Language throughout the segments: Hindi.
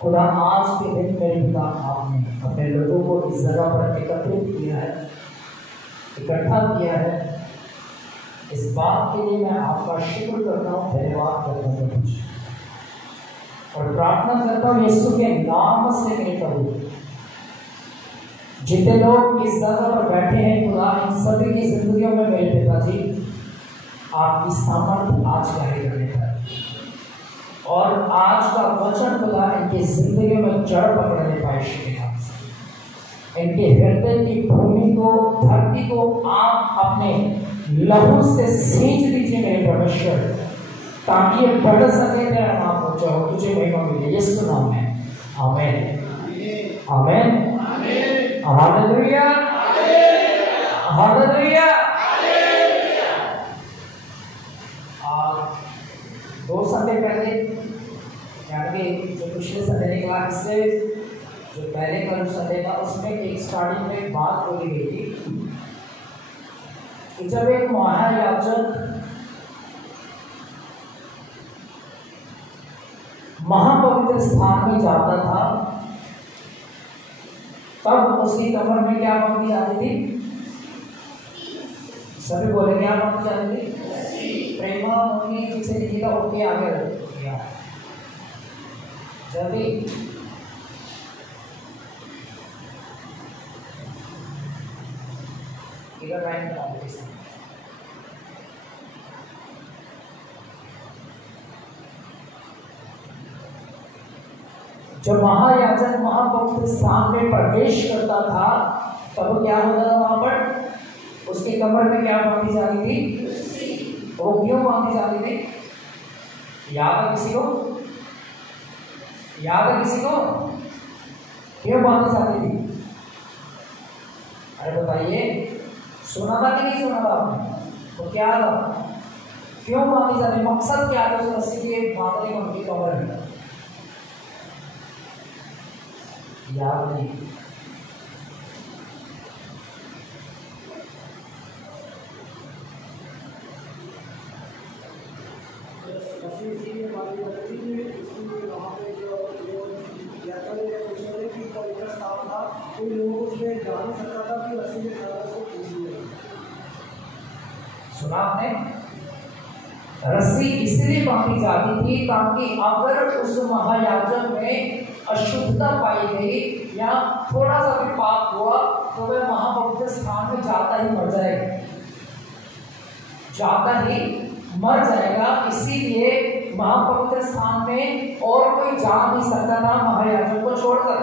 खुदा आज के दिन मेरे पिता आपने अपने लोगों को इस जगह पर एकत्रित किया है, इकट्ठा किया है। इस बात के लिए मैं आपका शुक्र करता हूँ, धन्यवाद करता हूँ और प्रार्थना करता हूँ यीशु के नाम से मेरे प्रभु, जितने लोग इस जगह पर बैठे हैं खुदा, इन सभी की जिंदगियों में मेरे पिताजी आपकी सामर्थ आज जारी करने पर और आज का वचन खुदा इनकी जिंदगी में जड़ पकड़ने पाए के नाम से। इनके हृदय की भूमि को, धरती को आप अपने लहू से सींच दीजिए मेरे परमेश्वर, ताकि ये बढ़ सके, तेरा नाम ऊंचा हो, तुझे महिमा मिले यीशु नाम में। आमीन आमीन हालेलुया हालेलुया। दो संडे पहले, यानी कि जो पिछले संडे निकला, इससे जो पहले का जो संडे था उसमें एक स्टार्टिंग में एक बात बोली गई थी कि जब एक महायाजक महापवित्र स्थान में जाता था तब उसकी कमर में क्या बांधी जाती थी? सभी बोले क्या बांधी जाती थी? प्रेमा मुनि जिसे लिखा उनके आगे रख दिया। जल्दी इधर लाइन बता दो। जब महायाजक महापवित्र स्थान में प्रवेश करता था तब क्या होता था? वहां पर उसकी कमर में क्या बांधी जाती थी? वो क्यों बांधी जाती थी? याद है किसी को? याद है किसी को? क्यों बांधी जाती थी? अरे बताइए, सुना था कि नहीं सुना था आपने? तो क्या था? क्यों बांधी जाती? मकसद क्या था उस रस्सी के बांधने का उनकी कमर में? याद नहीं। सुना आपने? रस्सी इसलिए बांधी जाती थी ताकि अगर उस महायाजक में अशुद्धता पाई गई या थोड़ा सा भी पाप हुआ तो वह महापवित्र स्थान में जाता ही मर जाएगा, जाता ही मर जाएगा। इसीलिए महापवित्र स्थान में और कोई जा नहीं सकता था महायाजक को छोड़कर।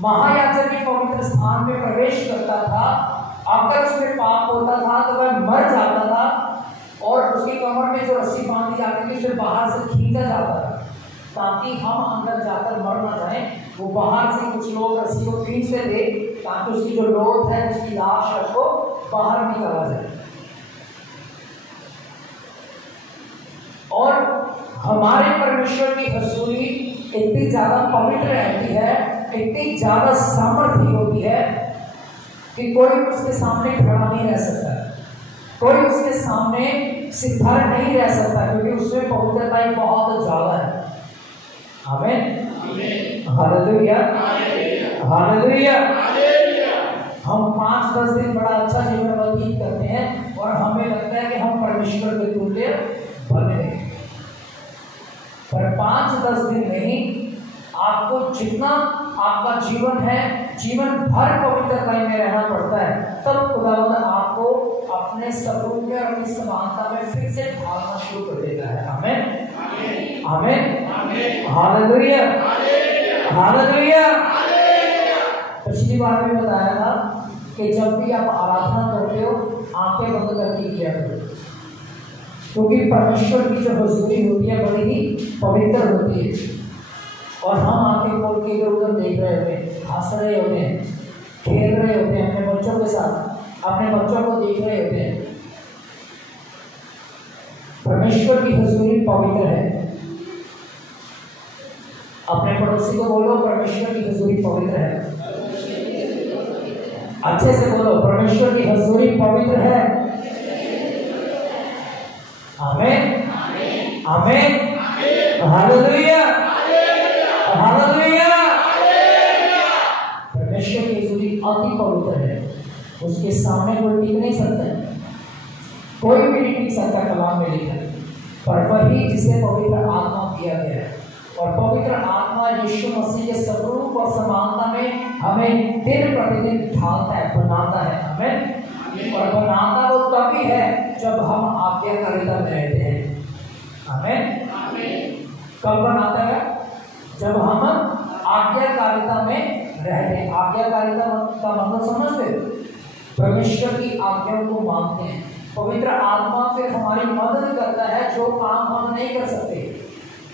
महायाजक के पवित्र स्थान में प्रवेश करता था, अगर उसमें पाप होता था तो वह मर जाता था और उसकी कमर में जो रस्सी बांधी जाती थी उसे बाहर से खींचा जाता था ताकि हम अंदर जाकर मर ना जाए। वो बाहर से कुछ लोग रस्सी को खींचते थे ताकि उसकी जो लोथ है, उसकी लाश है, उसको बाहर निकाला जाए। और हमारे परमेश्वर की हजूरी इतनी ज्यादा पवित्र रहती है, इतनी ज्यादा सामर्थ्य होती है कि कोई उसके सामने खड़ा नहीं रह सकता, कोई उसके सामने सिद्धार नहीं रह सकता, क्योंकि उसमें पवित्रता बहुत ज्यादा है। आमीन हालेलुया हालेलुया। हम 5-10 दिन बड़ा अच्छा जीवन व्यतीत करते हैं और हमें लगता है कि हम परमेश्वर के तुल्य बने, पर 5-10 दिन नहीं, आपको जितना आपका जीवन है, जीवन भर पवित्रता में रहना पड़ता है, तब खुदावंद आपको अपने स्वरूप में और अपनी समानता में फिर से ढालना शुरू कर देता है। आमीन आमीन हालेलुया हालेलुया। पिछली बार में बताया था कि जब भी आप आराधना करते हो आंखें बंद करके किया करो, क्योंकि परमेश्वर की जो हुजूरी होती है बड़ी ही पवित्र होती है और हम आंखें खोल के इधर उधर देख रहे होते हैं, हंस रहे होते हैं, खेल रहे होते हैं, अपने बच्चों के साथ अपने बच्चों को देख रहे होते हैं। परमेश्वर की हुजूरी पवित्र है। अपने पड़ोसी को बोलो, परमेश्वर की हुजूरी पवित्र है। अच्छे से बोलो, परमेश्वर की हुजूरी पवित्र है। आमीन आमीन हालेलुया हालेलुया। परमेश्वर की हजूरी अति पवित्र है, उसके सामने कोई टिक नहीं सकता है, कोई भी नहीं टिक सकता कलाम में लिखा है। पर वही जिसे पवित्र आत्मा दिया गया है, और पवित्र आत्मा यीशु मसीह के स्वरूप और समानता में हमें दिन प्रतिदिन ढालता है, बनाता है हमें। और बनाता वो तभी है जब हम आज्ञाकारिता में रहते हैं। आमीन। कब बनाता है? जब हम आज्ञाकारिता में रहते हैं। आज्ञाकारिता का मतलब समझते हो? परमेश्वर की आज्ञाओं को मानते हैं। पवित्र आत्मा फिर हमारी मदद करता है, जो काम हम नहीं कर सकते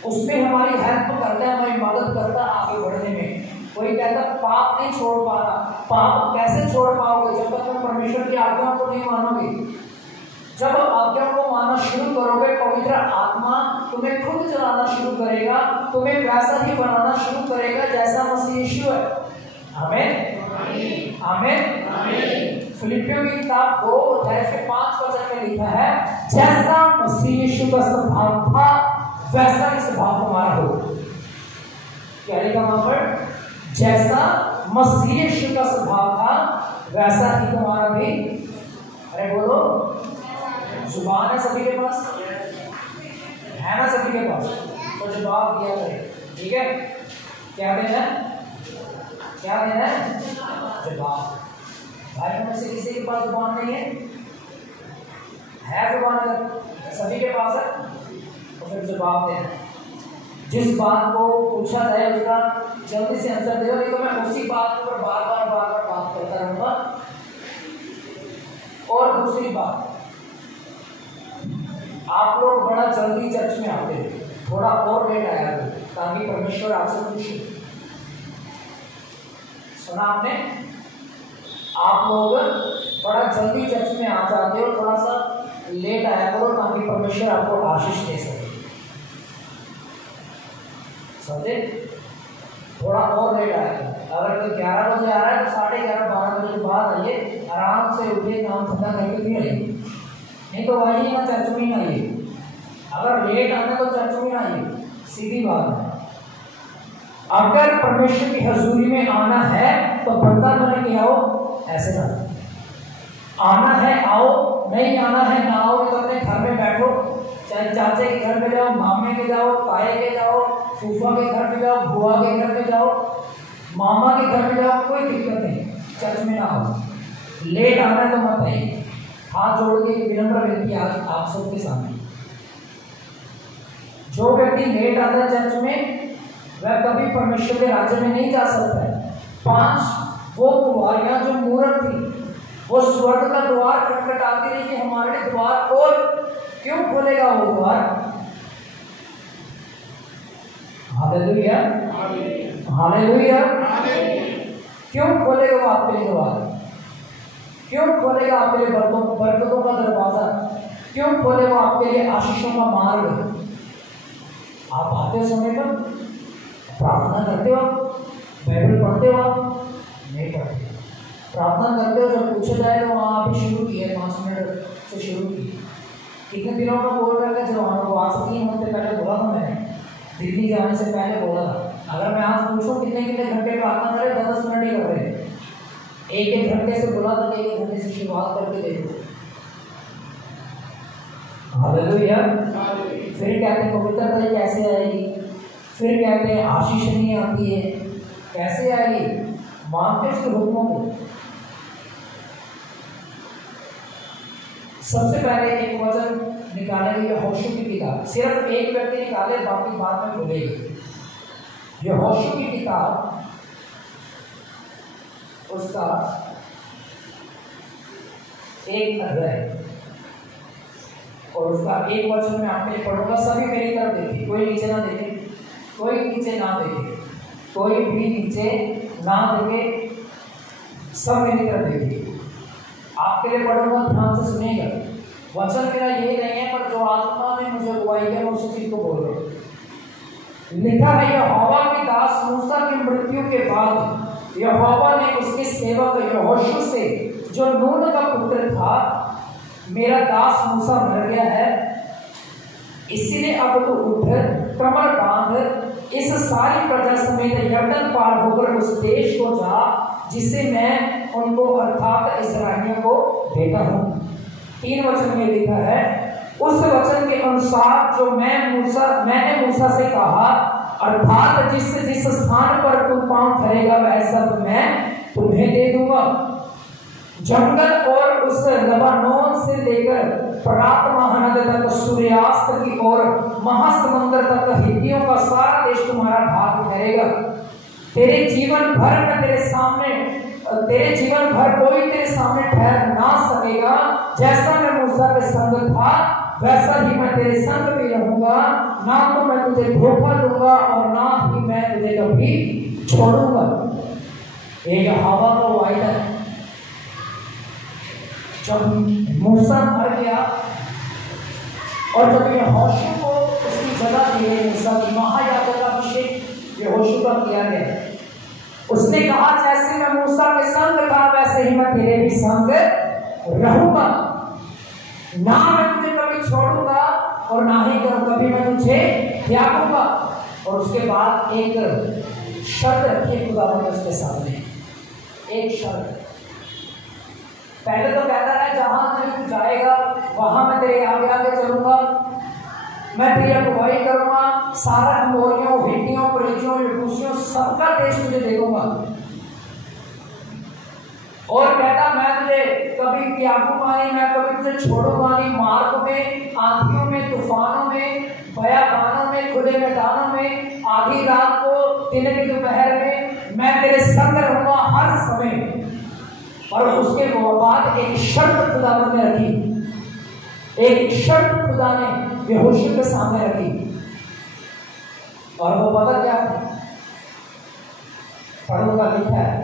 उसमें हमारी हेल्प करता है, हमारी मदद करता है आगे बढ़ने में। कोई कहता पाप नहीं छोड़ पा रहा, पाप कैसे छोड़ पाओगे जब तक तुम परमेश्वर की आज्ञाओं को नहीं मानोगे। जब आज्ञाओं को मानना शुरू करोगे, पवित्र आत्मा तुम्हें खुद चलाना शुरू करेगा, तुम्हें वैसा ही बनाना शुरू करेगा जैसा मसीह यीशु है। आमीन। आमीन। फिलिपियों की किताब 2:5 में लिखा है, जैसा मसीह यीशु का स्वभाव था वैसा ही स्वभाव तुम्हारा हो। क्या लिखा वहां पर? जैसा मसीह यीशु का स्वभाव था वैसा ही तुम्हारा भी। अरे बोलो, जुबान है सभी के पास, है ना सभी के पास? तो जवाब दिया करें, ठीक है? क्या देना है? क्या देना है? जवाब। भाई में से किसी के पास जुबान नहीं है? जुबान अगर सभी के पास है तो फिर जवाब देना। जिस बात को पूछा जाए उसका जल्दी से आंसर दे दो, नहीं तो मैं उसी बात पर बार बार बात करता रहूंगा। और दूसरी बात, आप लोग बड़ा जल्दी चर्च में आते हैं, थोड़ा और लेट आया करो ताकि परमेश्वर आपसे खुश हो। सुना आपने? आप लोग बड़ा जल्दी चर्च में आ जाते हो, थोड़ा सा लेट आया करो ताकि परमेश्वर आपको आशीष दे सके। समझे? थोड़ा और लेट आया करो। अगर कोई 11 बजे आ रहा है तो 11:30 12 बजे के बाद आइए, आराम से उठिए, काम धंधा करके फिर आइए, नहीं तो आइए ना चर्च में ही आइए। अगर लेट आना तो चर्च में आइए, सीधी बात है। अगर परमेश्वर की हजूरी में आना है तो बंदा बन के आओ, ऐसे ना आना है आओ, नहीं आना है ना आओ, तो अपने घर में बैठो, चाहे चाचे के घर में जाओ, मामे के जाओ, ताए के जाओ, फूफा के घर में जाओ, बुआ के घर में जाओ, मामा के घर में जाओ, कोई दिक्कत नहीं, चर्च में ना आओ। लेट आना है तो मत आइए। हाथ जोड़ के विनम्र विनती आप सबके सामने, जो व्यक्ति लेट आता है चर्च में वह कभी परमेश्वर के राज्य में नहीं जा सकता है। 5 वो कुंवारियां जो मूर्ख थी, वो स्वर्ग का द्वार खटखटाती रही कि हमारे द्वार खोल। क्यों खोलेगा वो द्वार? Hallelujah, hallelujah. क्यों खोलेगा वो आपके लिए द्वार? क्यों खोलेगा आपके लिए बरकतों का दरवाजा? क्यों खोलेगा आपके लिए आशीषों का मार्ग? आप आते समय पर प्रार्थना करते हो, बाइबल पढ़ते हो, नहीं पढ़ते। प्रार्थना करते हो, जब पूछा जाए तो वहाँ आप शुरू किए 5 मिनट से शुरू की। कितने दिनों का बोल रहा है जवानों को? आज से 3 हफ्ते पहले बोला था मैंने, दिल्ली जाने से पहले बोला था। अगर मैं आज पूछूं कितने घंटे प्रार्थना करें, 10 मिनट ही कर रहे हैं। 1 घंटे से बोला था, 1 घंटे से शुरुआत करके देखो। हालेलुया। फिर कहते हैं पवित्रता कैसे आएगी? फिर कहते हैं आशीष नहीं आती है, कैसे आएगी? मानते उसके हुक्मों को। सबसे पहले एक वचन निकालेंगे यहोशू की किताब, सिर्फ एक व्यक्ति निकाले, बाकी बाद में भूलेंगे। यहोशू की किताब उसका 1 अध्याय और उसका 1 वचन में आपके लिए पढ़ूंगा। सभी मेरी तरफ देखिए, कोई नीचे ना देखे, कोई नीचे ना देखे, कोई भी नीचे ना देखे, सब मेरी तरफ देखिए। आपके लिए पढ़ूंगा, ध्यान से सुनिएगा। वचन मेरा ये नहीं है, पर जो आत्मा ने मुझे अगुवाई किया मैं उसी चीज को बोल रहा हूँ। लिखा है, यहोवा के दास मूसा की मृत्यु के बाद यहोवा ने उसके सेवक यहोशू से, जो नून का पुत्र था, मेरा दास मूसा मर गया है, इसीलिए अब तो उठ, कमर बांध, इस सारी प्रजा समेत यरदन पार होकर उस देश को जा जिसे मैं उनको अर्थात इस्राएलियों को देता हूँ। 3 वचन में लिखा है, उस वचन के अनुसार जो मैंने मूसा से कहा, अर्थात जिस स्थान पर तुम पांव धरेगा वह सब मैं तुम्हें दे दूंगा। जंगल और उस लबानोन से लेकर फरात महानद तक सूर्यास्त की ओर महासमुद्र तक हित्तियों का सारा देश तुम्हारा भाग ठहरेगा। तेरे जीवन भर कोई तेरे सामने ठहर ना सकेगा। जैसा मैं मूसा के संग था वैसा ही मैं तेरे संग भी रहूंगा। ना तो मैं तुझे धोखा दूंगा और ना ही मैं तुझे कभी छोड़ूंगा। ये यहोवा का वायदा है। जब मूसा मर गया और जब यहोशू को उसकी जगह दी गई, मूसा की महायाजक का अभिषेक यहोशू का किया गया, उसने कहा जैसे मैं मूसा के संग था वैसे ही मैं तेरे भी संग रहूंगा। ना मैं तुझे कभी छोड़ूंगा और ना ही कभी मैं तुझे त्यागूंगा। और उसके बाद एक शर्त रखी खुदावंद उसके सामने, एक शर्त। पहले तो कहता है जहां तू जाएगा वहां मैं तेरे आगे आगे चलूंगा, मैं तेरी अगुवाई करूंगा, सारा अमोरियों, हित्तियों, परिज्जियों, यबूसियों सबका देश तुझे दे दूंगा। और कहता मैं तुझे कभी त्यागूंगा नहीं, मैं कभी तुझे छोड़ूंगा नहीं। मार्ग में, आंधियों में, तूफानों में, बयाबानों में, खुले मैदानों में, आधी रात को, दिन की दोपहर में मैं तेरे संग रहूंगा हर समय। और उसके बाद एक शर्त खुदावंद ने रखी, एक शर्त खुदा ने यहोशू के सामने रखी। और वो पता क्या था? पढ़ूंगा, लिखा है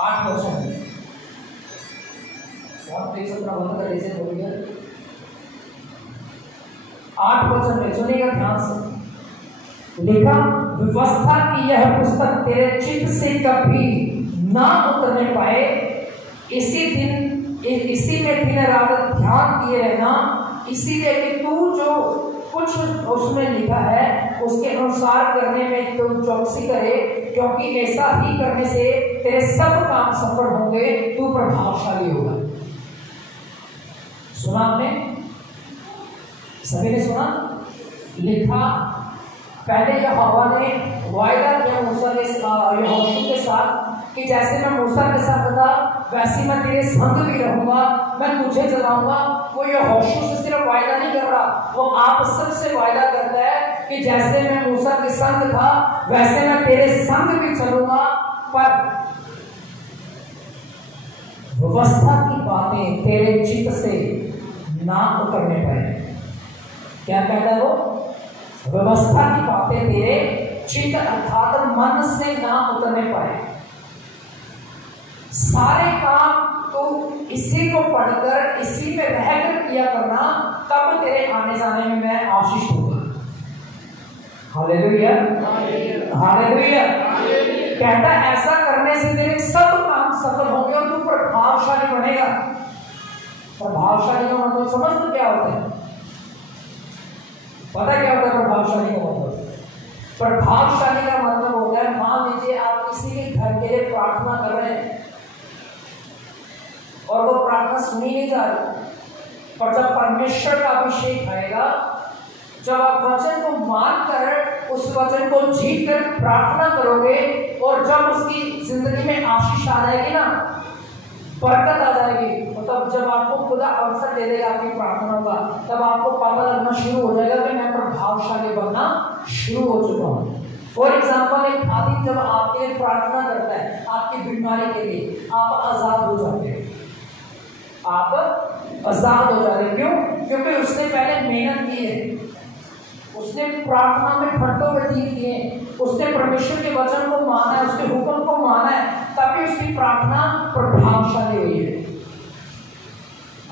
8 वचन। आप देख सकते बंद कर ऐसे बोलिए। 8 वचन में सुनिएगा ध्यान से। लिखा, व्यवस्था की यह पुस्तक तेरे चित्त से कभी ना उतरने पाए, इसी में दिन रात ध्यान दिए रहना, इसीलिए कि तू जो कुछ उसमें लिखा है उसके अनुसार करने में तू चौकसी करे, क्योंकि ऐसा ही करने से तेरे सब काम सफल होंगे, तू प्रभावशाली होगा। सुना आपने? सभी ने सुना? लिखा, पहले यहोवा ने वायदा किया मूसा के यहोशू के साथ कि जैसे मैं मूसा के साथ था वैसे मैं तेरे संग भी रहूंगा, मैं तुझे चलाऊंगा। वो यहोशू से सिर्फ वायदा नहीं कर रहा, वो आप सबसे वायदा करता है कि जैसे मैं मूसा के संग था वैसे मैं तेरे संग भी चलूंगा। पर व्यवस्था की बातें तेरे चित्त से ना उतरने पाए। क्या कहता है वो? व्यवस्था की बातें तेरे चित्त अर्थात मन से ना उतरने पाए। सारे काम तो इसी को पढ़कर, इसी में रहकर किया करना, तब तेरे आने जाने में मैं आशीष दूंगा। Hallelujah, hallelujah. कहता ऐसा करने से तेरे सब काम सफल होंगे और तू प्रभावशाली बनेगा। प्रभावशाली का मतलब समझ तो क्या होता है? पता क्या होता है प्रभावशाली का मतलब? प्रभावशाली का मतलब होता है, मान लीजिए आप किसी के घर के लिए प्रार्थना कर रहे हैं और वो प्रार्थना सुनी नहीं जा रही, पर जब परमेश्वर का अभिषेक आएगा, जब आप वचन को मानकर उस वचन को जीत कर प्रार्थना करोगे और जब उसकी जिंदगी में आशीष आ जाएगी ना, बरकत आ जाएगी, तब जब आपको खुदा अवसर दे देगा आपकी प्रार्थना का, तब आपको पता लगना शुरू हो जाएगा कि मैं प्रभावशाली बनना शुरू हो चुका हूँ। फॉर एग्जाम्पल, एक आदमी जब आपके लिए प्रार्थना करता है आपकी बीमारी के लिए, आप आजाद हो जाते हैं। आप आजाद हो जाते हैं। क्यों? क्योंकि उसने पहले मेहनत की है, उसने प्रार्थना में घंटों व्यतीत किए, उसने परमेश्वर के वचन को माना है, उसके हुक्म को माना है, तभी उसकी प्रार्थना प्रभावशाली हुई है।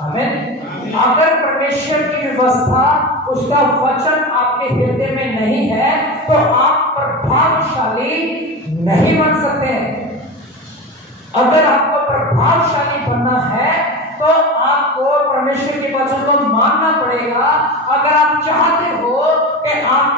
आमीन। अगर परमेश्वर की व्यवस्था, उसका वचन आपके हृदय में नहीं है तो आप प्रभावशाली नहीं बन सकते हैं। अगर आपको प्रभावशाली बनना है तो आपको परमेश्वर के वचन को मानना पड़ेगा। अगर आप चाहते हो कि आप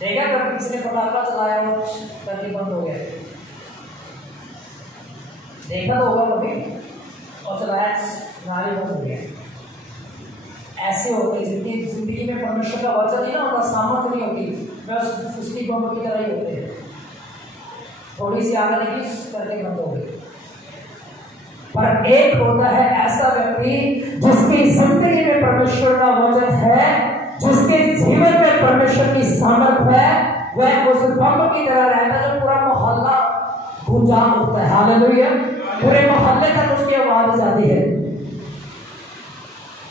देखा कभी किसी ने पटाखा चलाया हो करके बंद हो गया, देखा तो होगा कभी, और चलाया नाली बंद हो गया। ऐसे होते जिंदगी में परमेश्वर का वचन ही ना होता, सामर्थ नहीं होती, बस उसकी बम की तरह ही होते हैं, थोड़ी सी आगे निकली करके बंद हो गई। पर एक होता है ऐसा व्यक्ति जिसकी जिंदगी में परमेश्वर का वचन है, जिसके जीवन में परमेश्वर की सामर्थ है, वह उस बम की तरह रहता है जो पूरा मोहल्ला गुंजान उठता है। हालेलुया, पूरे मोहल्ले तक उसकी आवाज जाती है।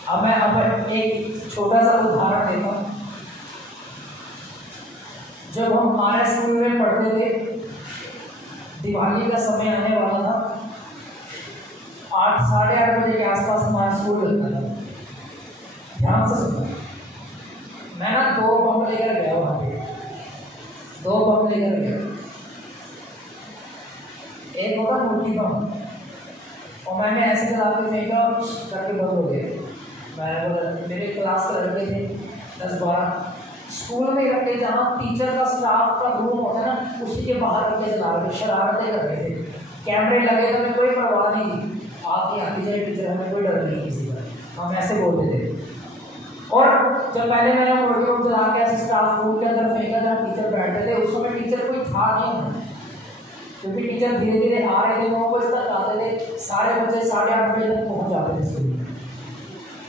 अब मैं एक छोटा सा उदाहरण देता हूँ। जब हम हमारे स्कूल में पढ़ते थे, दिवाली का समय आने वाला था, 8 साढ़े 8 बजे के आसपास हमारा स्कूल लगता था। ध्यान से सुनना, मैं ना 2 बम लेकर गया वहां पे, 2 बम लेकर गया। एक होगा मुट्ठी बम, और मैंने ऐसे चला के फेंका करके बंद हो गया। मेरे क्लास के लड़के थे 10-12, स्कूल में रखे जहाँ टीचर का स्टाफ का रूम होता है ना, उसी के बाहर रखे चला रहे, शरारतें कर रहे थे। कैमरे लगे तो हमें कोई परवाह नहीं थी, आती जाए टीचर, हमें कोई डर नहीं किसी का, हम ऐसे बोलते थे। और जब पहले मैंने मुर्गी चला के ऐसे स्टाफ रूम के अंदर फेंका जहाँ टीचर बैठते थे, उस समय टीचर कोई था नहीं, क्योंकि टीचर धीरे धीरे आ रहे थे, 9 बजे तक आते थे, सारे बच्चे 8:30 बजे तक पहुँच जाते थे स्कूल में।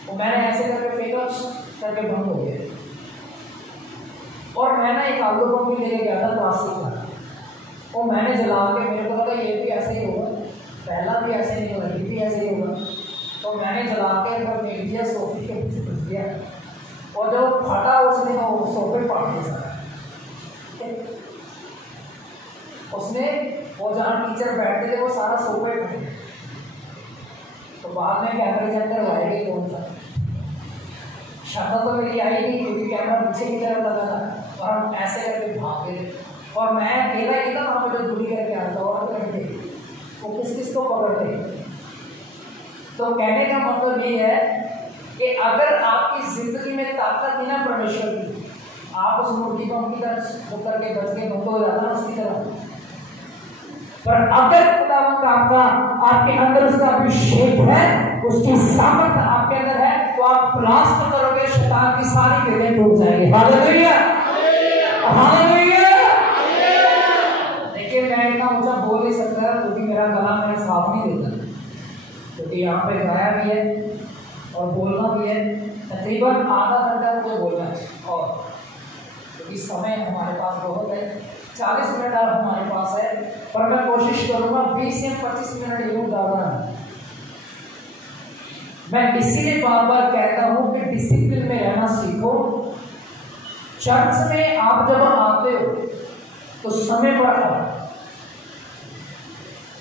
तो मैंने ऐसे करके फेंका करके बंद हो गया। और मैं ना एक आलू बम भी लेके गया था प्लास्टिक का, और मैंने जला के, मेरे को लगा ये भी ऐसे ही होगा, पहला भी ऐसे नहीं होगा, ये भी ऐसे ही होगा, तो मैंने जला के अंदर फेंक दिया, सोफे के पीछे घुस गया, और जब फटा उसने वो सोफे फाड़ दिया सारा। उसने वो जहाँ टीचर बैठते थे वो सारा सोफे फट गया। तो बाद में कैमरे के अंदर वायरल कौन था, शक्ल तो मेरी आई नहीं, क्योंकि कैमरा पीछे की तरफ लगा था, और हम ऐसे करके भाग गए। और मैं अकेला ही था वहाँ पर जो दूरी करके आता, और लड़के वो किस को पकड़ते। तो कहने का मतलब ये है कि अगर आपकी जिंदगी में ताकत थी ना परमेश्वर की, आप उस मुर्गी बम की तरह जो करके बच के बंद हो जाता ना उसकी तरह। पर अगर खुदावंद आपका आपके अंदर उसका अभिषेक है, उसकी सामर्थ आपके अंदर है, तो आप परास्त करोगे, शैतान की सारी गिरदें टूट जाएंगी। Hallelujah, hallelujah. देखिए मैं इतना ऊंचा बोल नहीं सकता क्योंकि मेरा गला मेरा साथ नहीं देता, क्योंकि यहाँ पे गाया भी है और बोलना भी है। तकरीबन आधा घंटा मुझे बोलना है, और क्योंकि समय हमारे पास बहुत है, 40 मिनट अब हमारे पास है, पर मैं कोशिश करूंगा 20 से 25 मिनट यूं ज़्यादा है। मैं इसीलिए बार बार कहता हूं कि डिसिप्लिन में रहना सीखो। चर्च में आप जब आते हो तो समय पर आओ,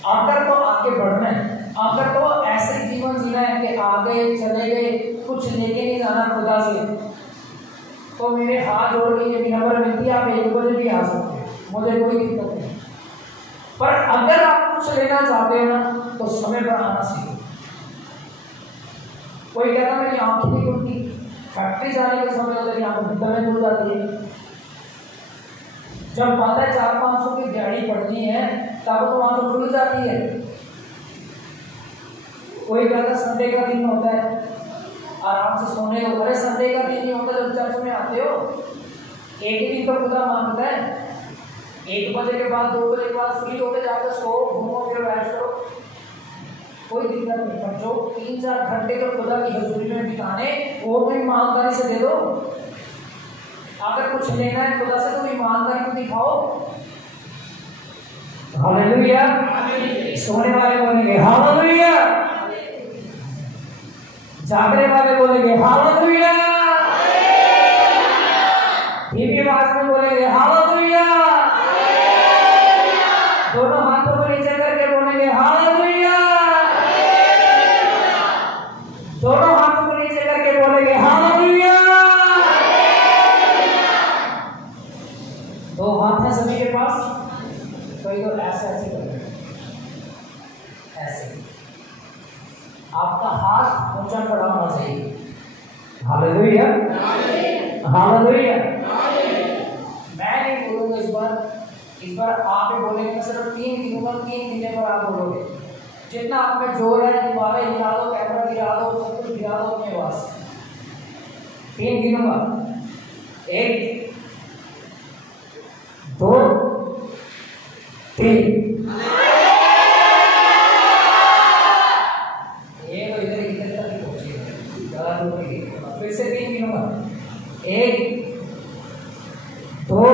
आकर तो आगे बढ़ना है, आकर तो ऐसे जीवन जीना है कि आगे चले गए, कुछ लेके नहीं जाना खुदा से। तो मेरे हाथ जोड़ के ये विनम्र विनती, आप 1 बजे भी आ सकते हैं, मुझे कोई दिक्कत नहीं। पर अगर आप कुछ लेना चाहते हो ना तो समय पर आना सीखो। कोई कहता मेरी आंखें नहीं खुलती, फैक्ट्री जाने के समय मेरी आंखें दमें खुल जाती है। जब पता है 400-500 की दिहाड़ी पड़नी है तब तो आंखें खुल जाती है। कोई कहता संडे का दिन होता है आराम से सोने को, अरे संडे का दिन नहीं होता जब चर्च में आते हो। एक ही दिन तो खुदा मांगता है, 1 बजे के बाद 2 बजे के बाद फ्री होके जाकर सो, घूमो फिरो, ऐश करो, कोई दिक्कत नहीं। पर जो 3-4 घंटे तो खुदा की हजूरी में बिताने, वो तो ईमानदारी से दे दो। अगर कुछ लेना है खुदा से तो ईमानदारी को दिखाओ। हालेलुया, सोने वाले बोलेंगे हालेलुया, जागने वाले बोलेंगे हालेलुया, धीमी आवाज में बोलेंगे हालेलुया, दोनों हाथों को नीचे करके बोलेंगे हालेलुया, दोनों हाथों को नीचे करके बोलेंगे हालेलुया। 2 हाथ हैं सभी के पास, कोई तो ऐसे ऐसे करेंगे, ऐसे आपका हाथ ऊंचा खड़ा होना चाहिए। Hallelujah, hallelujah. मैं इस बार आप ही बोलेंगे, मैं सिर्फ 3 गिनूंगा, 3 गिनने पर आप बोलोगे। जितना आप में जोर है, दीवारें गिरा दो, कैमरा गिरा दो, सब कुछ गिरा दो अपने पास। 3 गिनूंगा, 1 2 3। ये तो इधर इधर तक ही पहुंची, ज़्यादा दूर नहीं। फिर से 3 गिनूंगा, 1 2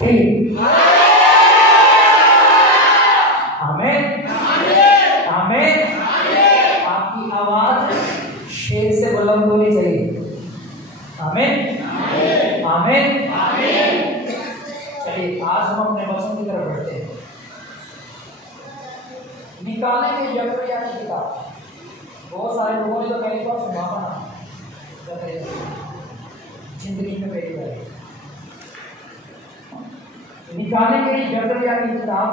3। आमीन आमीन। आपकी आवाज शेर से बुलंद होनी चाहिए। आमीन आमीन। चलिए आज हम अपने वचन की तरफ बढ़ते हैं। निकालेंगे जकरिया की किताब। बहुत सारे लोगों ने तो पहली बार सुना था, जिंदगी में पहली बार। निकालेंगे जकरिया की किताब।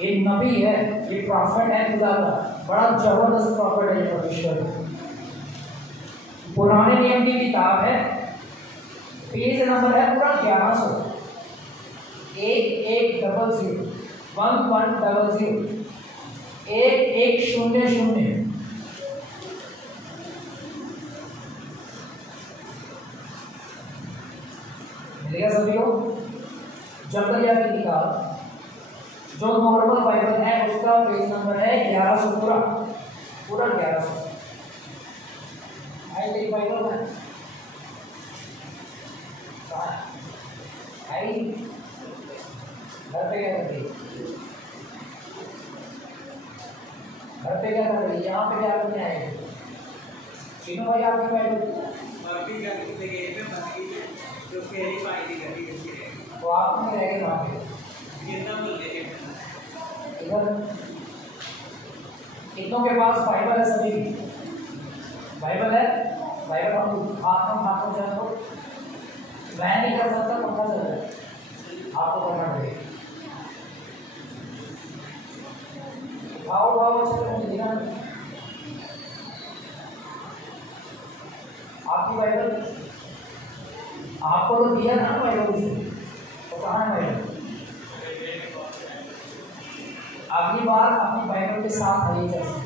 ये नबी है, ये प्रॉफिट है खुदा का, बड़ा जबरदस्त प्रॉफिट है ये परमेश्वर। पुराने नियम की किताब है, पेज नंबर है पूरा 1100, 1100 1100 1100। मिलेगा सभी को? जकरिया की किताब जो नॉर्मल बाइबल है उसका पेज नंबर है 1100, पूरा 1100। आई तेरी बाइबल है आई घर पे क्या कर रही? घर पे क्या कर रही? यहाँ पे क्या करने आए? चिन्हो भाई आपकी बाइबल तो आप नहीं रहेंगे वहाँ पे। इधर कितनों के पास बाइबल है? सभी बाइबल है? बाइबल हम हाथ में जान दो। मैं नहीं कर सकता, पंखा चल रहा है, आपको करना पड़ेगा। आओ अच्छा मुझे दिखा। आपकी बाइबल आपको तो दिया ना बाइबल से, तो कहाँ है बाइबल? अगली बार अपनी बाइबल के साथ आइए। चलिए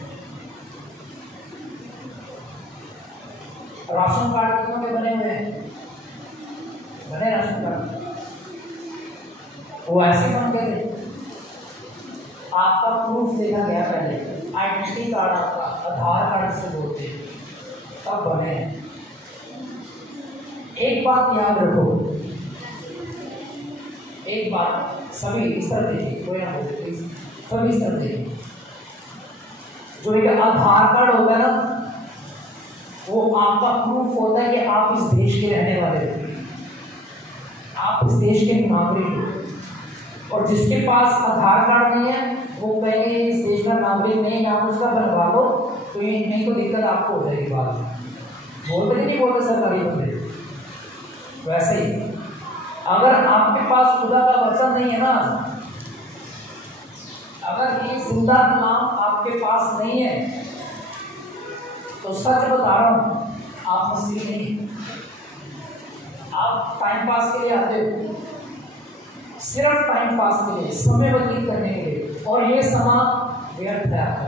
राशन कार्ड कितनों के बने हुए हैं? बने राशन कार्ड? वो ऐसे बन गए थे, आपका प्रूफ देखा गया पहले, आइडेंटिटी कार्ड आपका, आधार कार्ड से बोलते हैं, तब बने हैं। एक बात याद रखो, एक बात सभी इस तरह देखिए, कोई ना बोले प्लीज, सभी इस तरह देखिए। जो एक आधार कार्ड होता है ना, वो आपका प्रूफ होता है कि आप इस देश के रहने वाले हो, आप इस देश के नागरिक हो। और जिसके पास आधार कार्ड नहीं है वो कहेंगे इस देश का नागरिक नहीं, आप उसका बनवा लो, तो ये नहीं तो दिक्कत आपको हो जाएगी बाद में। बोलते नहीं बोलते सरकारी बंदे। वैसे ही अगर आपके पास खुदा का वचन नहीं है ना, अगर ये जिंदा नाम आपके पास नहीं है, तो सच बता रहा हूं आप मसीह नहीं, आप टाइम पास के लिए आते हो, सिर्फ टाइम पास के लिए, समय व्यतीत करने के लिए, और ये समय व्यर्थ है आपका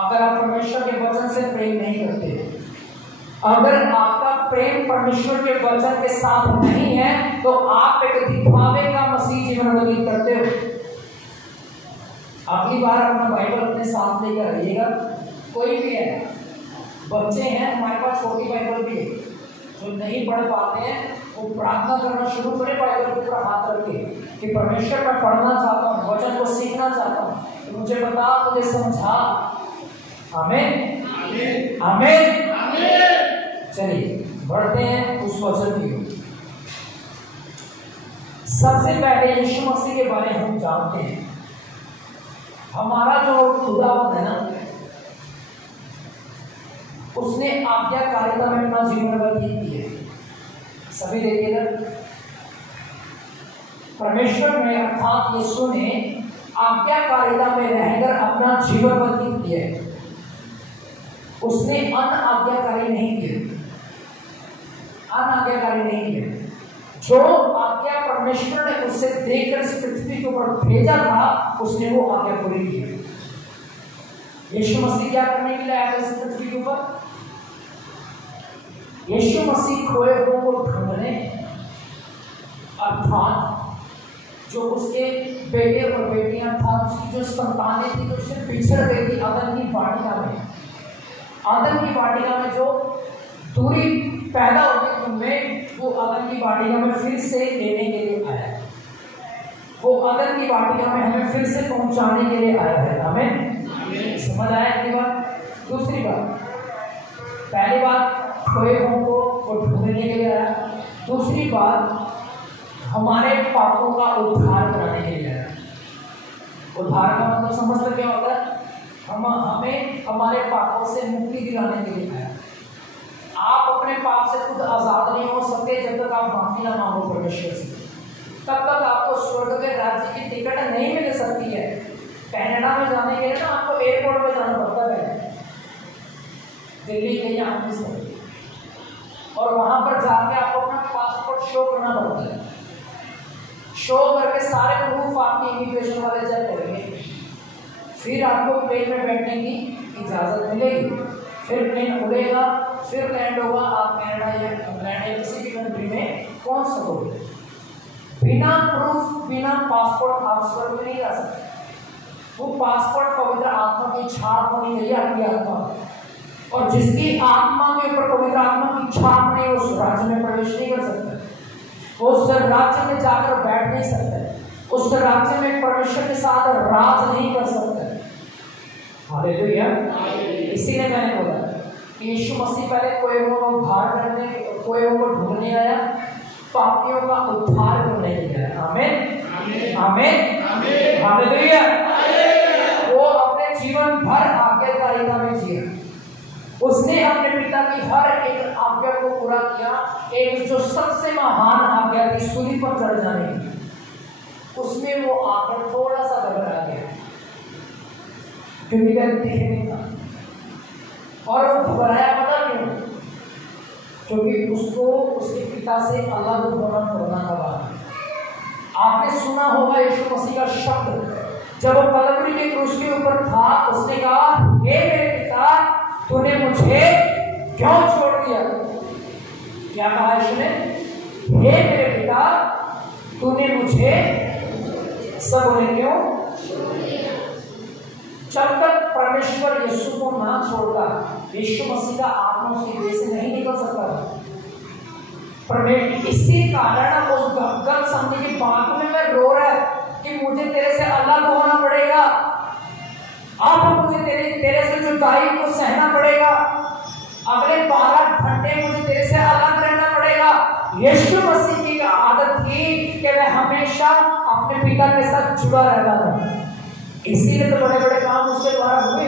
अगर आप परमेश्वर के वचन से प्रेम नहीं करते। अगर आपका प्रेम परमेश्वर के वचन के साथ नहीं है तो आप एक दिखावे का मसीह जीवन व्यतीत करते हो। अगली बार अपना बाइबल अपने साथ लेकर आइएगा। कोई भी है, बच्चे हैं हमारे पास, छोटी बाइबल भी है, जो नहीं पढ़ पाते हैं वो प्रार्थना करना शुरू करें बाइबल के ऊपर हाथ रख के कि परमेश्वर मैं पढ़ना चाहता हूँ, वचन को सीखना चाहता हूँ, तो मुझे बता, मुझे समझा। आमीन आमीन। चलिए बढ़ते हैं उस वचन की ओर। सबसे पहले यीशु मसीह के बारे में हम जानते हैं। हमारा जो खुदावंद है ना, उसने आज्ञाकारिता में अपना जीवन व्यतीत किया। सभी देखिएगा, परमेश्वर ने अर्थात यीशु ने आज्ञाकारिता में रहकर अपना जीवन व्यतीत किया। उसने अनाज्ञाकारी नहीं किया, अनाज्ञाकारी नहीं किया। जो आज्ञा परमेश्वर ने उसे देकर इस पृथ्वी के ऊपर भेजा था, उसने वो आज्ञा पूरी की। यीशु मसीह क्या करने के लिए आया था इस पृथ्वी के ऊपर? यीशु मसीह खोए हुओं को ढूंढने, अर्थात जो उसके बेटे और बेटियां था, उसकी जो संतानें थी जो उससे पिछड़ गई थी आदम की वाटिका में, आदम की वाटिका में जो दूरी पैदा होती थी उनमें, वो आदम की वाटिका में फिर से लेने के लिए आया। वो आदम की वाटिका में हमें फिर से पहुंचाने के लिए आया है। आमीन। समझ आया एक बात? दूसरी बात, पहली बात खोए हुओं को वो ढूंढने के लिए आया, दूसरी बात हमारे पापों का उद्धार कराने के लिए आया। उद्धार का मतलब समझते क्या होता है? हमें हमारे पापों से मुक्ति दिलाने के लिए आया। आप अपने पाप से खुद आजाद नहीं हो सकते जब तक आप माफी ना मांगो परमेश्वर से। तब तक आपको स्वर्ग के राज्य की टिकट नहीं मिल सकती है। कनाडा में जाने के लिए ना आपको एयरपोर्ट में जाना पड़ता है, दिल्ली के या अमृतसर, और वहां पर जाके आपको अपना पासपोर्ट शो करना पड़ता है। शो करके सारे प्रूफ आपकी इमिग्रेशन वाले चेक करेंगे, फिर आपको प्लेन में बैठने की इजाजत मिलेगी, फिर प्लेन उड़ेगा, फिर लैंड होगा, आप कनाडा या इंग्लैंड या किसी भी कंट्री में पहुंच सकोगे। बिना प्रूफ, बिना पासपोर्ट आप स्वर्ग में नहीं जा सकते। वो पासपोर्ट पवित्र आत्मा की छाप होनी चाहिए आपकी आत्मा, और जिसकी आत्मा के ऊपर पवित्र आत्मा की छाप नहीं, उस राज्य में प्रवेश नहीं कर सकता, वो उस राज्य में जाकर बैठ नहीं सकता, उस राज्य में परमेश्वर के साथ राज नहीं कर सकता। हालेलुया। इसीलिए मैंने बोला कि यीशु मसीह पहले खोए हुओं को उद्धार करने, खोए हुओं को ढूंढने आया, पापियों का उद्धार करने के लिए आया। आमीन, आमीन, हालेलुया। वो अपने जीवन भर आज्ञाकारिता में जिया, उसने अपने पिता की हर एक आज्ञा को पूरा किया। एक जो सबसे महान आज्ञा थी सूली पर चढ़ जाने की, उसमें वो आकर थोड़ा सा घबरा गया क्योंकि नहीं था, और वो घबराया पता क्यों? क्योंकि उसको उसके पिता से अलग होना पड़ना था। आपने सुना होगा यीशु मसीह का शब्द, जब वो कलवरी के क्रूस के ऊपर था, उसने कहा, हे मेरे पिता, तूने मुझे क्यों छोड़ दिया? क्या कहा यीशु ने? हे मेरे पिता, तूने मुझे, सब बोले क्यों? जब तक परमेश्वर यीशु को ना छोड़ता, यीशु मसीह का आत्मा उसकी देह से नहीं निकल सकता। परमेश्वर इसी कारण उस गल समझने की बात में मैं रो रहा है कि मुझे तेरे से अलग होना पड़ेगा, अब मुझे तेरे से जुदाई को सहना पड़ेगा, अगले 12 घंटे मुझे तेरे से अलग रहना पड़ेगा। यीशु मसीह की आदत थी कि वह हमेशा अपने पिता के साथ जुड़ा रहता था। इसीलिए तो बड़े बड़े काम उसके द्वारा हुए,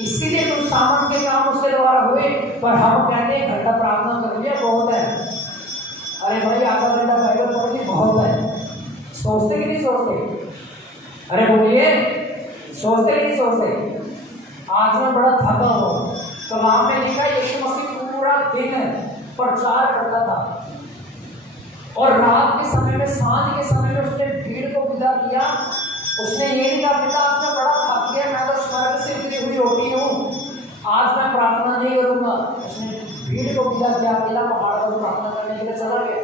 इसीलिए तो सामान के काम उसके द्वारा हुए। पर हम कहते हैं घंटा प्रार्थना कर लिया बहुत है, अरे भाई आधा घंटा बाइबल पढ़ ली बहुत है। सोचते कि नहीं सोचते? अरे बोलिए, सोचते कि नहीं सोचते? आज मैं बड़ा थका हूँ। कलाम में लिखा यीशु मसीह पूरा दिन प्रचार करता था, और रात के समय में, सांझ के समय में उसने भीड़ को विदा किया। उसने ये नहीं कहा, पिता आज मैं बड़ा थक गया, मैं तो स्वर्ग से उतरी हुई रोटी हूँ, आज मैं प्रार्थना नहीं करूंगा। उसने भीड़ को विदा किया, अकेला पहाड़ पर प्रार्थना करने के लिए चला गया,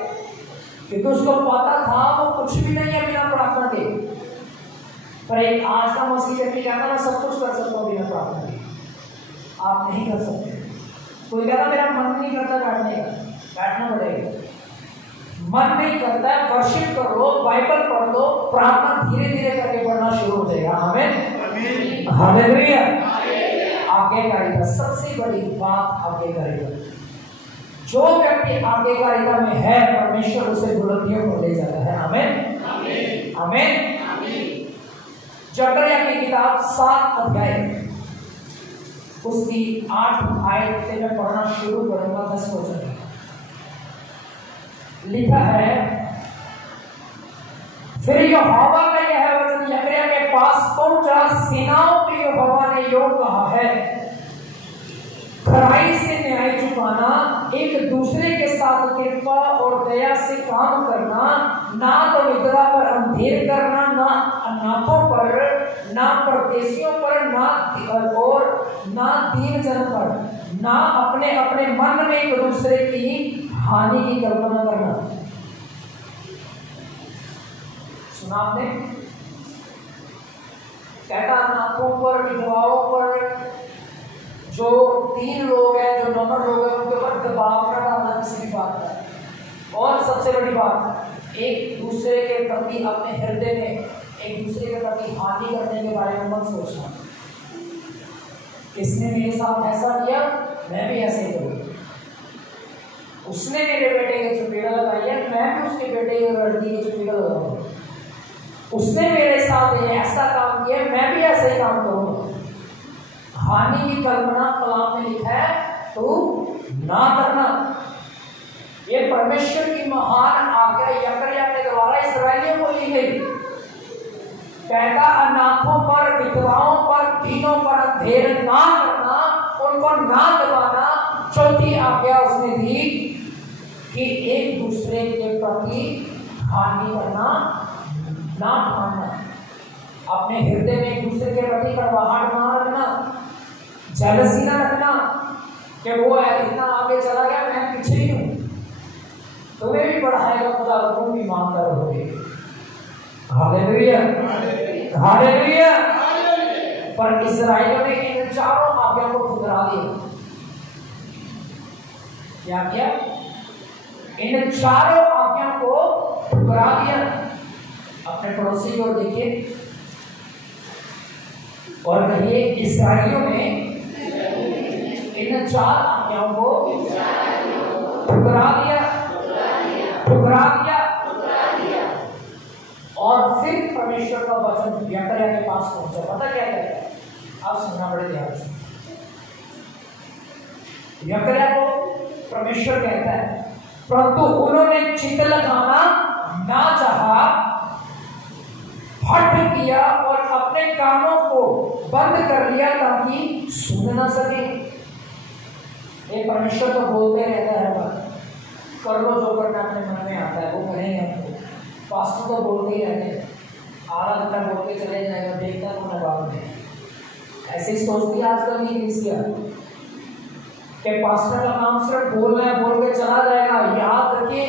क्योंकि उसको पता था वो कुछ भी नहीं है बिना प्रार्थना के। पर एक आज का मसीह व्यक्ति कहता मैं सब कुछ कर सकता हूँ बिना प्रार्थना के, आप नहीं कर सकते। कोई कहता मेरा मन नहीं करता बैठने का, बैठना पड़ेगा। मन नहीं करता है, वर्शिप कर लो, बाइबल पढ़ लो, प्रार्थना धीरे धीरे करके पढ़ना शुरू हो जाएगा। आमीन, हालेलुया। आज्ञाकारिता सबसे बड़ी बात, आज्ञाकारिता। जो व्यक्ति आज्ञाकारिता में है, परमेश्वर उसे बुलंदियों पर ले जाता है। आमीन, आमीन। जकरिया की किताब 7 अध्याय उसकी 8 आयत से मैं पढ़ना शुरू करूंगा 10 वचन। लिखा है, फिर यहोवा का यह वचन जकरिया के पास पहुंचा, सेनाओं के यहोवा ने यूं कहा है, खराई से न्याय चुकाना, एक दूसरे के साथ कृपा और दया से काम करना, ना तो विधवा पर अंधेर करना, ना अनाथों पर, ना परदेशियों पर, ना और ना दीन जन पर, ना अपने अपने मन में एक दूसरे की हानि की कल्पना करना। सुना आपने? कहता अनाथों पर, विधवाओं पर, जो तीन लोग हैं, जो नॉर्मल लोग हैं, उनके ऊपर दबाव न डालना किसी भी बात का। और सबसे बड़ी बात, एक दूसरे के प्रति अपने हृदय में एक दूसरे के प्रति हानि करने के बारे में मत सोचना। इसने मेरे साथ ऐसा किया, मैं भी ऐसे ही करूँ। उसने मेरे बेटे की चपेड़ा लगाई है, मैं भी उसके बेटे की लड़की की चपेड़ा लगाऊंगा। उसने मेरे साथ ऐसा काम किया, मैं भी ऐसा ही काम करूंगा। हानि की कल्पना कलाम में लिखा है तो ना करना। ये परमेश्वर की महान आज्ञा यकर्या के द्वारा इस्राएलियों को दी गई। कहता अनाथों पर, विधवाओं पर, दीनों पर अंधेर ना करना, उनको ना दबाना। चौथी आज्ञा उसने दी कि एक दूसरे के प्रति हानि करना ना ठानना। अपने हृदय में एक दूसरे के प्रति कड़वाहट ना रखना, जेलसी ना रखना कि वो इतना आगे चला गया, मैं पीछे ही हूं। तुम्हें भी बढ़ाएगा खुदा, तुम भी ईमानदार होगे। Hallelujah, hallelujah. पर इस्राएलियों ने इन चारों आज्ञा को ठुकरा दिया। क्या किया? इन चारों आज्ञा को ठुकरा दिया। अपने पड़ोसी की ओर देखिए और कहिए, इस्राएलियों ने इन चार आज्ञाओं को ठुकरा दिया, ठुकरा दिया। और फिर परमेश्वर का वचन यकर्या के पास पहुंचा। पता क्या कहता है? आप सुनना बड़े ध्यान से। यकर्या को परमेश्वर कहता है, परंतु उन्होंने चित्त लगाना ना चाहा, हठ किया और अपने कानों को बंद कर लिया ताकि सुन ना सके। ये परमेश्वर तो बोलते रहता है, कर लो जो करना अपने मन में आता है वो करेंगे हमको। पास्टर तो बोलते ही रहते हैं, आधा घंटा बोल के चले जाएगा, देखता तो बाद में। ऐसे ही सोचती है आजकल की कलीसिया कि पास्टर का नाम सिर्फ बोलना है, बोल के चला जाएगा। याद रखिए,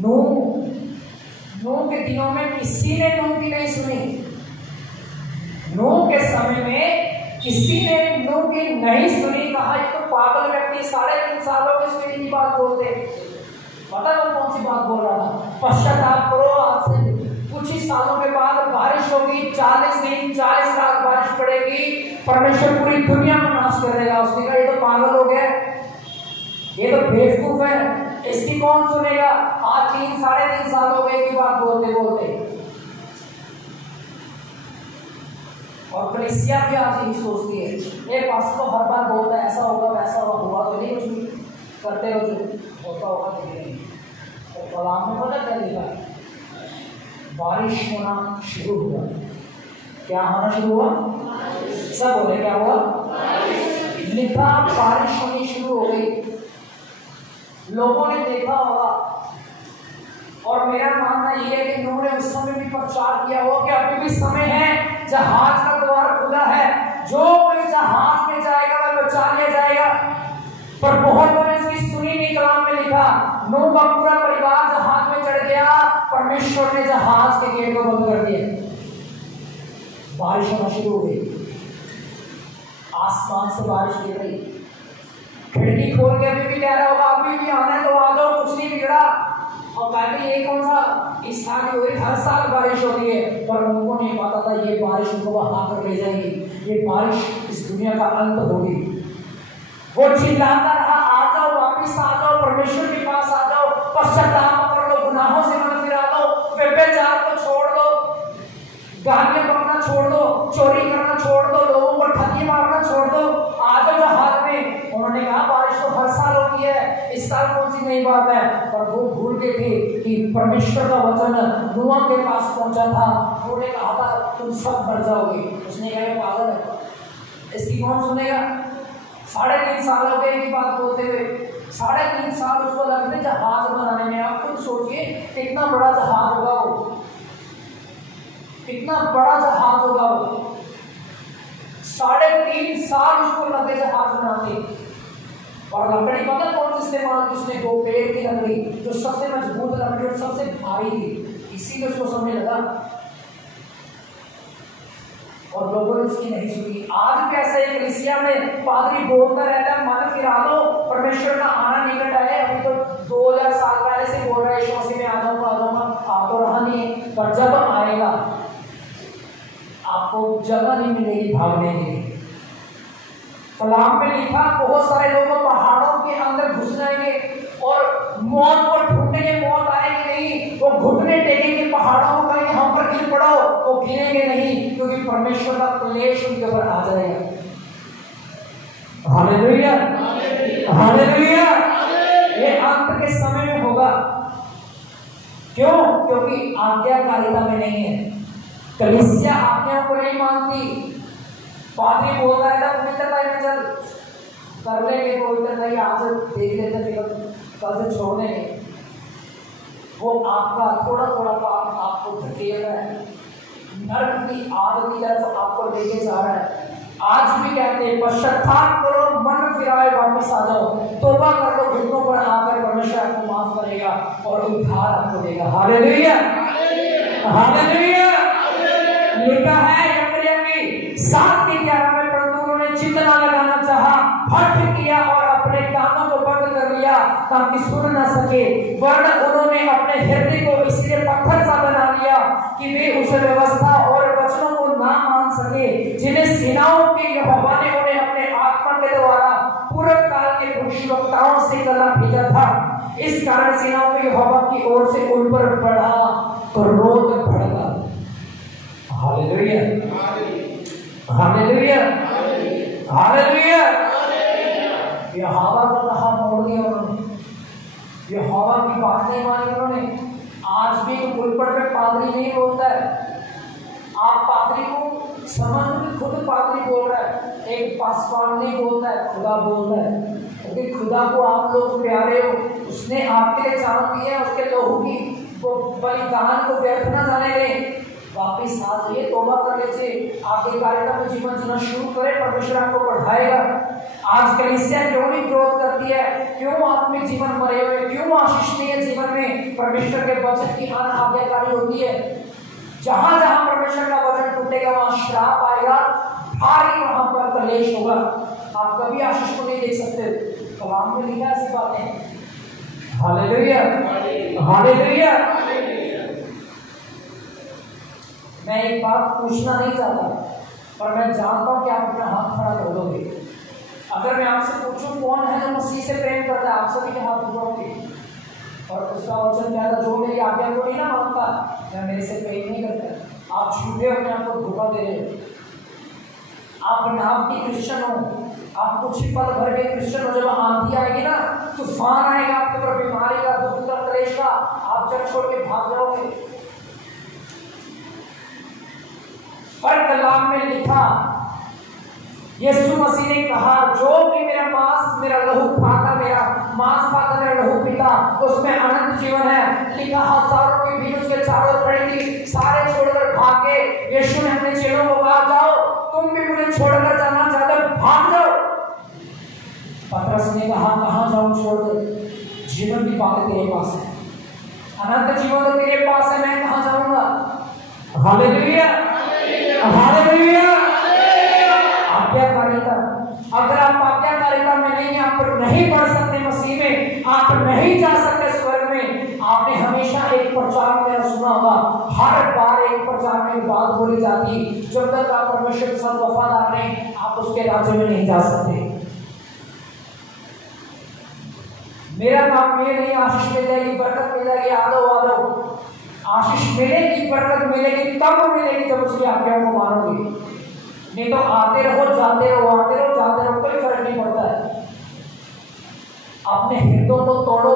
नूह के दिनों में किसी ने नूह की नहीं सुनी। नूह के समय में किसी ने नूह की नहीं सुनी। कहा ये तो पागल व्यक्ति, 3.5 सालों में सुनी की बात बोलते। पता वो कौन सी बात बोल रहा था? पश्चाताप करो, आज से कुछ ही सालों के बाद बारिश होगी, 40 दिन 40 रात बारिश पड़ेगी, परमेश्वर पूरी दुनिया को नाश कर देगा। उसने कहा ये तो पागल हो गया, ये तो बेवकूफ है, इसकी कौन सुनेगा? आज 3-3.5 साल हो गए की बात बोलते बोलते। और कलीसिया भी आज यही सोचती है, ये पास तो हर बार बोलता है ऐसा होगा वैसा होगा, हुआ तो नहीं कुछ भी, करते हो जो होता होगा नहीं। तो कलाम में पता क्या लिखा? बारिश होना शुरू हुआ। क्या होना शुरू हुआ? सब बोले क्या हुआ? लिखा बारिश होनी शुरू हो गई। लोगों ने देखा होगा, और मेरा मानना यह है कि नूह ने उस समय भी प्रचार किया हो कि अभी भी समय है, जहाज का द्वार खुला है, जो कोई जहाज में जाएगा वह बचा लिया जाएगा। पर बहुत लोगों ने इसकी सुनी नहीं। कलाम में लिखा नूह का पूरा परिवार जहाज में चढ़ गया, परमेश्वर ने जहाज के गेट को बंद कर दिया। बारिश होना शुरू हो गई, आसमान से बारिश गिर रही। खिड़की खोल के अभी भी कह रहा होगा अभी भी आना है तो आ जाओ, कुछ नहीं बिगड़ा। और कहते ये कौन सा इस साल की हुई, हर साल बारिश होती है, पर उनको नहीं पता था ये बारिश उनको बहा कर ले जाएगी, ये बारिश इस दुनिया का अंत होगी। वो चिल्लाता रहा आ जाओ, वापिस आ जाओ, परमेश्वर के पास आ जाओ, पश्चाताप कर लो, गुनाहों से मन फिरा दो, व्यभिचार को छोड़ दो, गालियां बकना छोड़ दो, चोरी करना छोड़ दो, लोगों को ठगी मारना छोड़ दो, आ जाओ जहाज में। उन्होंने कहा बारिश तो हर साल होती है, इस साल कौन सी नई बात है? पर वो भूल गए थे कि परमेश्वर का वचन नूह के पास पहुंचा था। उन्होंने कहा था तुम सब मर जाओगे। उसने कहा पागल है, इसकी कौन सुनेगा? 3.5 साल हो गए की बात बोलते हुए, 3.5 साल उसको लगने जहाज बनाने में। आप खुद सोचिए कितना बड़ा जहाज होगा वो, कितना बड़ा जहाज होगा वो। 3.5 साल उसको लगे जहाज बनाते। और लकड़ी पता कौन सी इस्तेमाल किसने? वो पेड़ की लकड़ी, जो सबसे मजबूत लकड़ी और सबसे भारी थी, इसीलिए उसको समय लगा और लोगों ने उसकी नहीं सुनी। आज भी ऐसे एक कलीसिया में पादरी बोलता रहता है, मन फिरा लो, परमेश्वर का आना निकट है। अभी तो 2000 साल पहले से बोल रहा है यीशु मसीह में आ जाऊंगा, आ तो रहा नहीं है, पर जब आएगा आपको जगह नहीं मिलेगी भागने के लिए। कलाम में लिखा बहुत सारे लोग पहाड़ों के अंदर घुस जाएंगे और मौत को ढूंढेंगे, मौत आएगी नहीं, वो घुटने टेकेंगे, पहाड़ों को कहेंगे हम पर गिर पड़ो, वो गिरेंगे नहीं, क्योंकि परमेश्वर का क्लेश उनके ऊपर आ जाएगा। Hallelujah, hallelujah. ये अंत के समय में होगा। क्यों? क्योंकि आज्ञाकारिता में नहीं है, कलीसिया आज्ञा को नहीं मानती। पादरी बोल रहा है पवित्रता में चल कर लेंगे, पवित्रता आज देख लेते फिर कल से छोड़ देंगे। वो आपका थोड़ा थोड़ा पाप आपको धकेल रहा है, नरक की आग की तरफ आपको लेके जा रहा है। आज भी कहते हैं पश्चाताप करो, मन फिराए, वापस आ जाओ, तौबा कर लो, घुटनों पर आकर परमेश्वर आपको माफ करेगा और उद्धार आपको देगा। Hallelujah, hallelujah. लिखा है यिर्मयाह की 7:11 में, परंतु उन्होंने जितना लगाना चाहा हठ किया और अपने कानों को बंद कर लिया ताकि सुन न सके, वरन उन्होंने अपने हृदय को इसलिए पत्थर सा बना लिया कि वे उस व्यवस्था और वचनों को ना मान सके जिन्हें सेनाओं के यहोवा ने उन्हें अपने आत्मा के द्वारा पूर्व काल के भविष्यवक्ताओं से गला भेजा था। इस कारण सेनाओं के यहोवा की ओर से उन पर बड़ा क्रोध भड़का। Hallelujah, hallelujah, hallelujah. यहोवा का कहा मोड़ दिया उन्होंने, यहोवा की बात नहीं मानी उन्होंने। आज भी पुलपट में पादरी नहीं बोलता है, आप पादरी को समझ, खुद पादरी बोल रहा है, एक पासवान नहीं बोलता है, खुदा बोलता है। क्योंकि खुदा को आप लोग प्यारे हो, उसने आपके लिए जान दिया, उसके लहू की वो बलिदान को व्यर्थ न जाने दें। वापिस आ जाइए, तौबा कर लीजिए, आगे कार्यता में जीवन जीना शुरू करें, परमेश्वर आपको बढ़ाएगा। आज कलीसिया क्यों नहीं ग्रोथ करती है? क्यों आत्मिक जीवन मरे हुए, क्यों आशीष नहीं है जीवन में? परमेश्वर के वचन की आज्ञाकारी होती है। जहां जहां परमेश्वर का वचन टूटेगा वहां श्राप आएगा, भारी वहां पर कलेश होगा। आप कभी आशीष को नहीं देख सकते। कलाम में लिखा ऐसी बातें। Hallelujah, hallelujah. मैं एक बात पूछना नहीं चाहता, पर मैं जानता हूं कि आप अपना हाथ खड़ा कर दोगे। अगर मैं आपसे पूछूं कौन है जो मसीह से प्रेम करता है, आप सभी के हाथ उठाओगे। और उसका वचन क्या था? जो मेरी आज्ञा को नहीं ना मानता, मैं मेरे से प्रेम नहीं करता। आप झूठे अपने आप को धोखा दे रहे हो। आप नाम की क्रिश्चियन हो, आप कुछ ही पल भर के क्रिश्चियन हो। जब आंधी आएगी ना, तूफान आएगा आपके ऊपर, बीमारी का, दुख का, क्लेश का, आप जग छोड़ के भाग जाओगे। पर कलाम में लिखा, यीशु मसीह ने कहा, जो भी मेरा मांस मेरा लहू खाता, मेरा मांस खाता, मेरा लहू पीता, उसमें अनंत जीवन है। लिखा, हजारों की भीड़ उसके चारों ओर खड़ी थी, सारे छोड़कर भाग गए। यीशु ने अपने चेलों को कहा, जाओ, तुम भी मुझे छोड़कर जाना चाहते हो, भाग जाओ। पतरस ने कहा, कहां जाऊं छोड़ दे, जीवन की बात तेरे पास है, अनंत जीवन तो तेरे पास है, मैं कहां जाऊंगा? Hallelujah, hallelujah. आज्ञाकारिता, अगर आप आज्ञाकारिता में नहीं, आप नहीं बढ़ सकते मसीह में, आप नहीं जा सकते स्वर्ग में। आपने हमेशा एक प्रचार में सुना होगा, हर बार एक प्रचार में बात बोली जाती, जब तक आप परमेश्वर के साथ वफादार नहीं, आप उसके राज्य में नहीं जा सकते। मेरा काम ये नहीं आशीष मिल जाएगी, बरकत मिल जाएगी, आ जाओ। आशीष मिलेगी, बरकत मिलेगी, तब मिलेगी जब उसकी आज्ञा को मानोगे। नहीं तो आते रहो, जाते रहो, आते रहो, जाते रहो, कोई फर्क नहीं पड़ता है। अपने हितों को तोड़ो,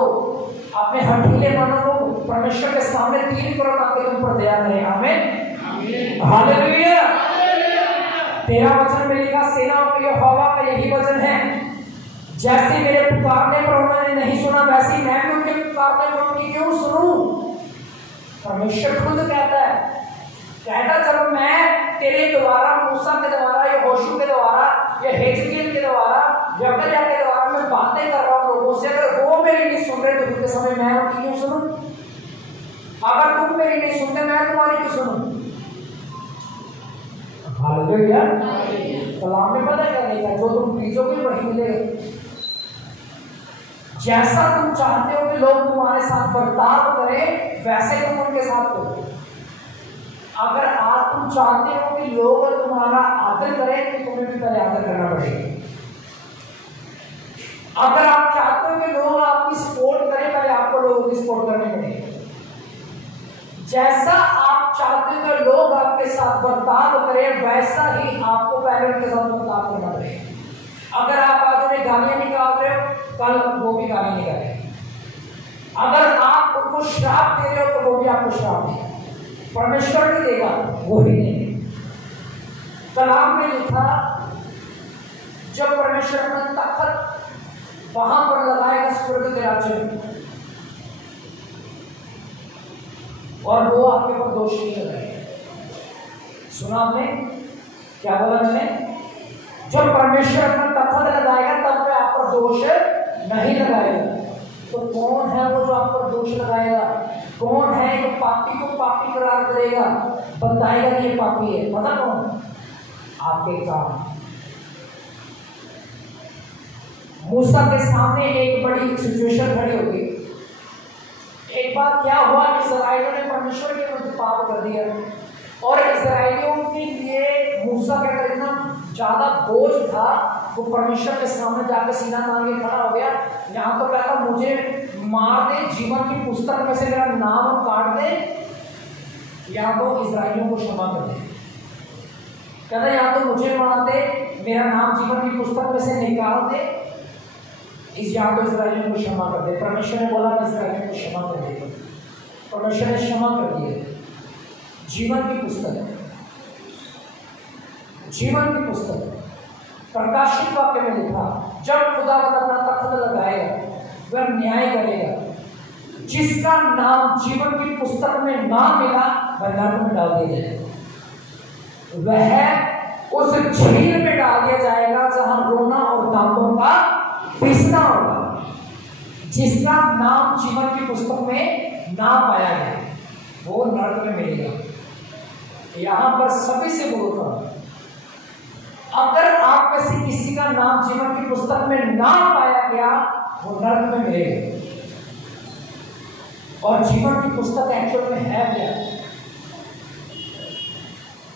अपने हठीले मनों को परमेश्वर के सामने तीन करो ताकि तुम पर दया करे। आमीन, हालेलुया। तेरा वचन में लिखा, सेनाओं के यहोवा का यही वचन है, जैसे मेरे पुकारने पर उन्होंने नहीं सुना, वैसे मैं भी उनके पुकारने पर उनकी क्यों सुनूं? परमेश्वर खुद कहता चलो मैं तेरे द्वारा, मूसा के द्वारा, या होशू के द्वारा, या हेजकियेल के द्वारा, जकरिया के द्वारा मैं बातें कर रहा हूँ लोगों से। अगर वो मेरी नहीं सुन रहे तो उनके समय मैं उनकी क्यों सुनूं? अगर तुम मेरी नहीं सुनते मैं तुम्हारी क्यों सुनूं? हालेलुया। कलाम में पता क्या लिखा? जो तुम बीजोगे वही मिलेगा। जैसा तुम चाहते हो कि लोग तुम्हारे साथ बर्ताव करें वैसे तुम उनके साथ करो। अगर आज तुम चाहते हो कि लोग तुम्हारा आदर करें तो तुम्हें भी पहले आदर करना पड़ेगा। अगर आप चाहते हो कि लोग आपकी सपोर्ट करें पहले आपको लोगों की सपोर्ट करनी पड़ेगी। जैसा आप चाहते हो कि लोग आपके साथ बर्ताव करें वैसा ही आपको पहले उनके साथ बर्ताव करना पड़ेगा। अगर आप आज उन्हें गालियां निकाल रहे हो कल वो भी गाली निकालेंगे। अगर आप उनको श्राप दे रहे हो तो वो भी आपको श्राप देगा। परमेश्वर नहीं देगा, वो ही देगा। कलाम में लिखा जब परमेश्वर ने तख्त वहां पर लगाएगा स्वर्ग के राज्य में, और वो आपके ऊपर दोष नहीं लगाएगा। सुना आपने क्या बोला मैंने? जब परमेश्वर अपना तख्त लगाएगा तब मैं आप पर दोष नहीं लगाएगा। तो कौन है वो जो आप पर दोष लगाएगा? कौन है जो पापी को पापी करार करेगा, बताएगा कि ये पापी है? पता कौन? आपके काम। मूसा के सामने एक बड़ी सिचुएशन खड़ी होगी। एक बार क्या हुआ, इस्राएलियों ने परमेश्वर के विरुद्ध पाप कर दिया और इस्राएलियों के लिए मूसा का इतना ज्यादा बोझ था, वो परमेश्वर के सामने जाकर सीना तान के खड़ा हो गया। यहाँ तो कहता मुझे मार दे, जीवन की पुस्तक में से मेरा नाम काट दे, या तो इस्राएलियों को क्षमा कर दे। कहता या तो मुझे मार दे, मेरा नाम जीवन की पुस्तक में से निकाल दे, या तो इस्राएलियों को क्षमा कर दे। परमेश्वर ने बोला मैं इस्राएलियों को क्षमा कर देगा। परमेश्वर ने क्षमा कर दिया। जीवन की पुस्तक, जीवन की पुस्तक प्रकाशित वाक्य में लिखा जब खुदा अपना तख्त लगाएगा वह न्याय करेगा। जिसका नाम जीवन की पुस्तक में ना मिला वह नरक में डाल दिया जाएगा। वह उस झील में डाल दिया जाएगा जहां रोना और दांतों का पीसना होगा। जिसका नाम जीवन की पुस्तक में ना पाया गया वो नरक में मिलेगा। यहां पर सभी से बोलता हूं, अगर आप में से किसी का नाम जीवन की पुस्तक में ना पाया गया वो नरक में मिलेगा। और जीवन की पुस्तक एक्चुअल में है क्या?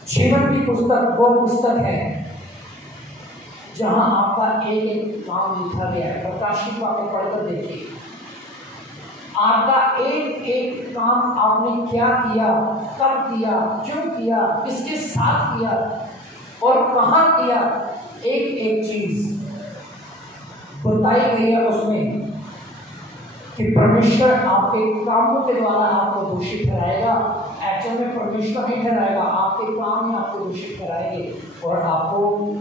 जीवन की पुस्तक वो पुस्तक है जहां आपका एक एक काम लिखा गया है। प्रकाशित वाक्य पढ़कर देखिए, आपका एक एक काम आपने क्या किया, कब किया, क्यों किया, किसके साथ किया और कहां किया, एक एक चीज बताई गई है उसमें कि परमेश्वर आपके कामों के द्वारा आपको दोषी ठहराएगा। एक्चुअल में परमेश्वर नहीं ठहराएगा, आपके काम ही आपको दोषी ठहराएंगे और आपको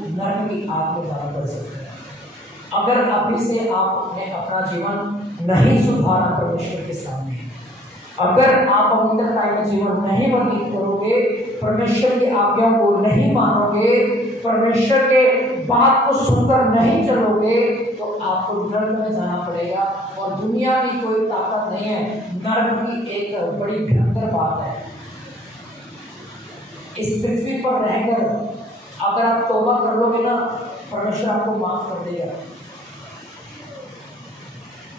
नरक की आग में जाना पड़ सकता है। अगर अभी से आपने अपना जीवन नहीं सुधारा परमेश्वर के सामने, अगर आप पवित्रता में जीवन नहीं व्यतीत करोगे, परमेश्वर की आज्ञा को नहीं मानोगे, परमेश्वर के बात को सुनकर नहीं चलोगे, तो आपको नरक में जाना पड़ेगा। और दुनिया की कोई ताकत नहीं है। नरक की एक बड़ी भयंकर बात है। इस पृथ्वी पर रहकर अगर आप तौबा कर लोगे ना, परमेश्वर आपको माफ कर देगा।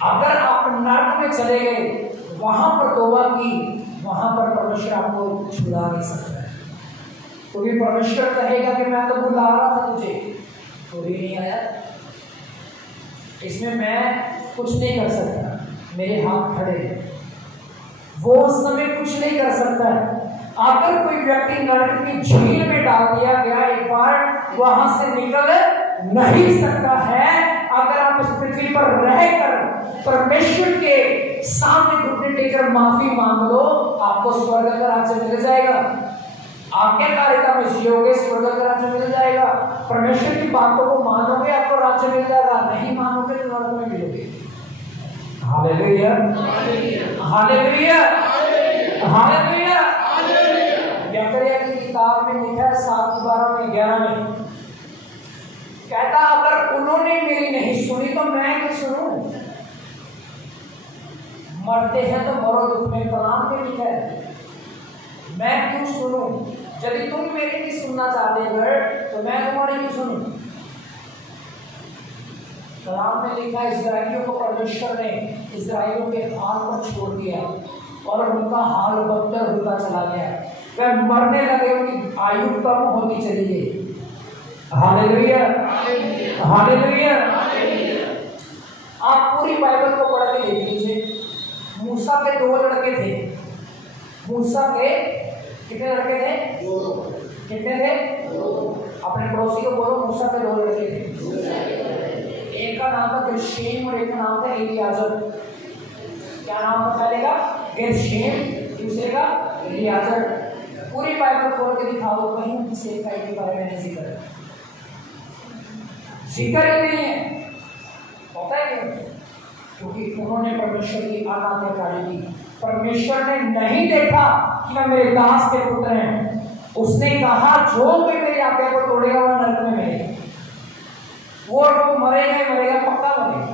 अगर आप नरक में चले गए, वहां पर तौबा की, वहां पर परमेश्वर आपको छुड़ा नहीं सकता है। तो भी परमेश्वर कहेगा कि मैं तो बुला रहा था तुझे, तो भी नहीं आया। इसमें मैं कुछ नहीं कर सकता, मेरे हाथ खड़े हैं। वो उस समय कुछ नहीं कर सकता है। अगर कोई व्यक्ति नरक की झील में डाल दिया गया, एक बार वहां से निकल नहीं सकता है। अगर आप इस पृथ्वी पर रहकर परमेश्वर के सामने घुटने टेकर माफी मांग लो, आपको स्वर्ग का राज्य मिल जाएगा। आपके कार्यता में जियोगे, स्वर्ग का राज्य मिल जाएगा। परमेश्वर की बातों को मानोगे, आपको राज्य मिल जाएगा। नहीं मानोगे तो नरक में मिलोगे। Hallelujah, hallelujah. हालेलुया। जकरिया की किताब में लिखा है 7:12 में 11 में, कहता अगर उन्होंने मेरी नहीं सुनी तो मैं क्यों सुनूं? मरते हैं तो मरो दुख में, कलाम में लिखा है, मैं क्यों सुनूं? यदि तुम मेरी नहीं सुनना चाहते अगर, तो मैं तुम्हारी क्यों सुनूं? कलाम में लिखा है इस्राएलियों को परमेश्वर ने इस्राएलियों के हाल पर छोड़ दिया और उनका हाल बदतर होता चला गया, वह मरने लगे, उनकी आयु कम होती चली गई। Hallelujah, hallelujah. आप पूरी बाइबल को पढ़ के देख लीजिए। मूसा के 2 लड़के थे। मूसा के कितने लड़के थे? 2। कितने थे? 2। अपने पड़ोसी को बोलो मूसा के 2 लड़के थे। एक का नाम था गेर्शोम और एक का नाम था एलियाजर। क्या नाम था पहले का? गेर्शोम, दूसरे का एलियाजर। पूरी बाइबल खोल के दिखा दो, कहीं किसी एक के बारे में नहीं जिक्र ही नहीं है। पता है क्यों? क्योंकि उन्होंने परमेश्वर की आज्ञाकारी की। परमेश्वर ने नहीं देखा कि वह मेरे दास के पुत्र हैं। उसने कहा जो कोई मेरी आज्ञा को तोड़ेगा वह नरक में मिलेगा। वो लोग मरेगा ही मरेगा, पक्का मरेगा।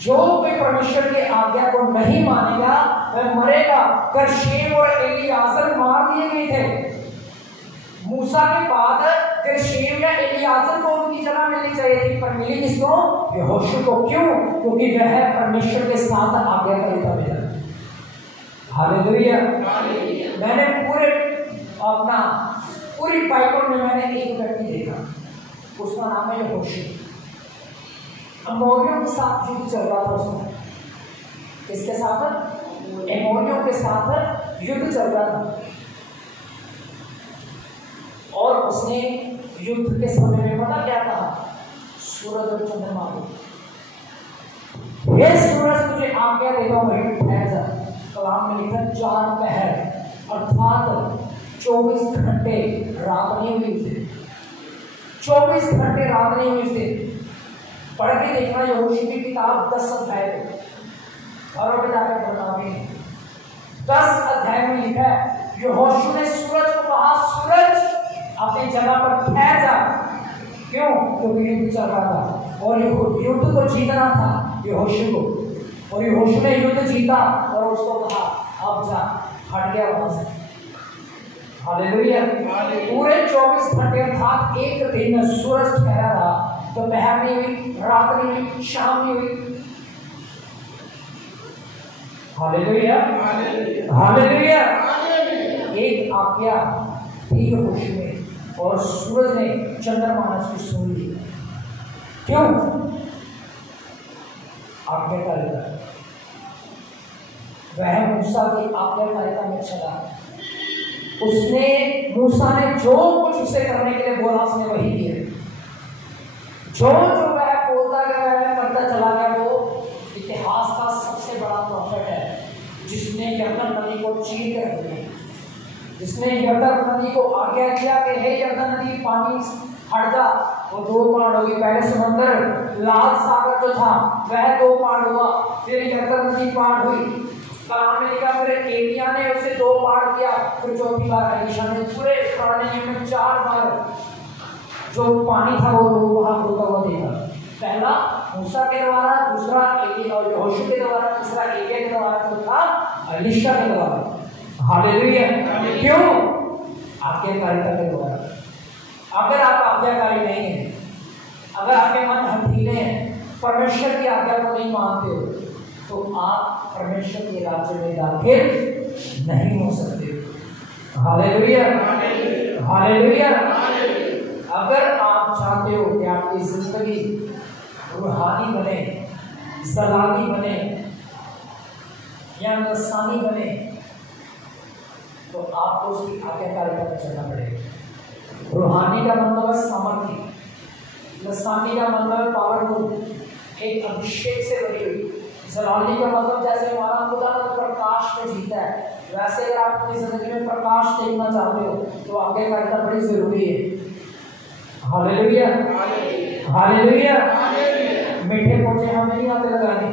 जो कोई परमेश्वर की आज्ञा को नहीं मानेगा वह मरेगा। गेर्शोम और एलियाजर मार दिए गए थे। मूसा के बाद गेर्शोम या एलियाजर को उनकी जगह मिलनी चाहिए थी, पर मिली किसको? यहोशू को। क्यों? क्योंकि वह परमेश्वर के साथ आज्ञाकारिता में था। हालेलुया। मैंने पूरी बाइबल में मैंने एक व्यक्ति देखा, उसका नाम है यहोशू। अमोरियों के साथ युद्ध चल रहा था उसमें। किसके साथ? अमोरियों के साथ युद्ध चल रहा था। और उसने युद्ध के समय में पता क्या कहा? सूरज और चंद्रमा को, हे सूरज तुझे आज्ञा देता हूं वहीं ठहर जा। कलाम में लिखा 4 पहर अर्थात 24 घंटे रात नहीं हुई उसे। 24 घंटे रात नहीं हुई उसे। पढ़ के देखना यहोशू की किताब 10 अध्याय और पे जाकर पढ़ना भी। 10 अध्याय में लिखा है यहोशू ने सूरज को कहा सूरज अपनी जगह पर ठहर जा। क्यों? क्योंकि युद्ध चल रहा था और युद्ध को जीतना था यहोशू को। और यहोशू ने युद्ध जीता और उसको कहा अब जा, हट गया वहां से। हालेलुया। पूरे 24 घंटे अर्थात एक दिन में सूरज ठहरा रहा। दोपहर नहीं हुई, रात नहीं हुई, शाम नहीं हुई। Hallelujah, hallelujah. एक आज्ञा थी यहोशू में और सूरज ने चंद्रमा की सुन ली। क्यों? आज्ञाकारिता। वह मूसा की आज्ञाकारिता में चला। मूसा ने जो कुछ उसे करने के लिए बोला उसने वही किया। जो वह बोलता गया वह करता चला गया। वो इतिहास का सबसे बड़ा प्रॉफिट है जिसने यरदन नदी को चीर कर दिया, जिसने यरदन नदी को आज्ञा किया कि हे यरदन नदी पानी हट जा। वो 2 पार्ट हो गई। पहले समुद्र लाल सागर जो था वह 2 पार्ट हुआ, फिर यरदन नदी पार्ट हुई। कलाम में लिखा फिर एलिया ने उसे 2 पार्ट किया, फिर चौथी बार एलीशा ने। पूरे पुराने नियम में 4 बार जो पानी था वो वहां होता हुआ देखा। पहला मूसा के द्वारा, दूसरा यहोशू के द्वारा, तीसरा एलिया के द्वारा, चौथा एलीशा के द्वारा। हालेलुया। क्यों? आज्ञाकारिता के द्वारा। अगर आप आज्ञाकारी नहीं हैं, अगर आपके मन हठीले हैं, परमेश्वर की आज्ञा को नहीं मानते हो, तो आप परमेश्वर के राज्य में दाखिल नहीं हो सकते। Hallelujah, hallelujah. अगर आप चाहते हो कि आपकी जिंदगी रूहानी बने, सलामी बने या नसानी बने, तो आपको उसकी आज्ञाकारिता में चलना पड़ेगा। रूहानी का मतलब है सामर्थ्य, नसानी का मतलब पावरफुल, एक अभिषेक से बनी हुई। जलाली का मतलब जैसे हमारा खुदा प्रकाश में जीता है, वैसे अगर आप अपनी जिंदगी में प्रकाश देखना चाहते हो तो आज्ञाकारिता बड़ी जरूरी है। Hallelujah, hallelujah. मीठे पौधे हमें नहीं आते लगाने,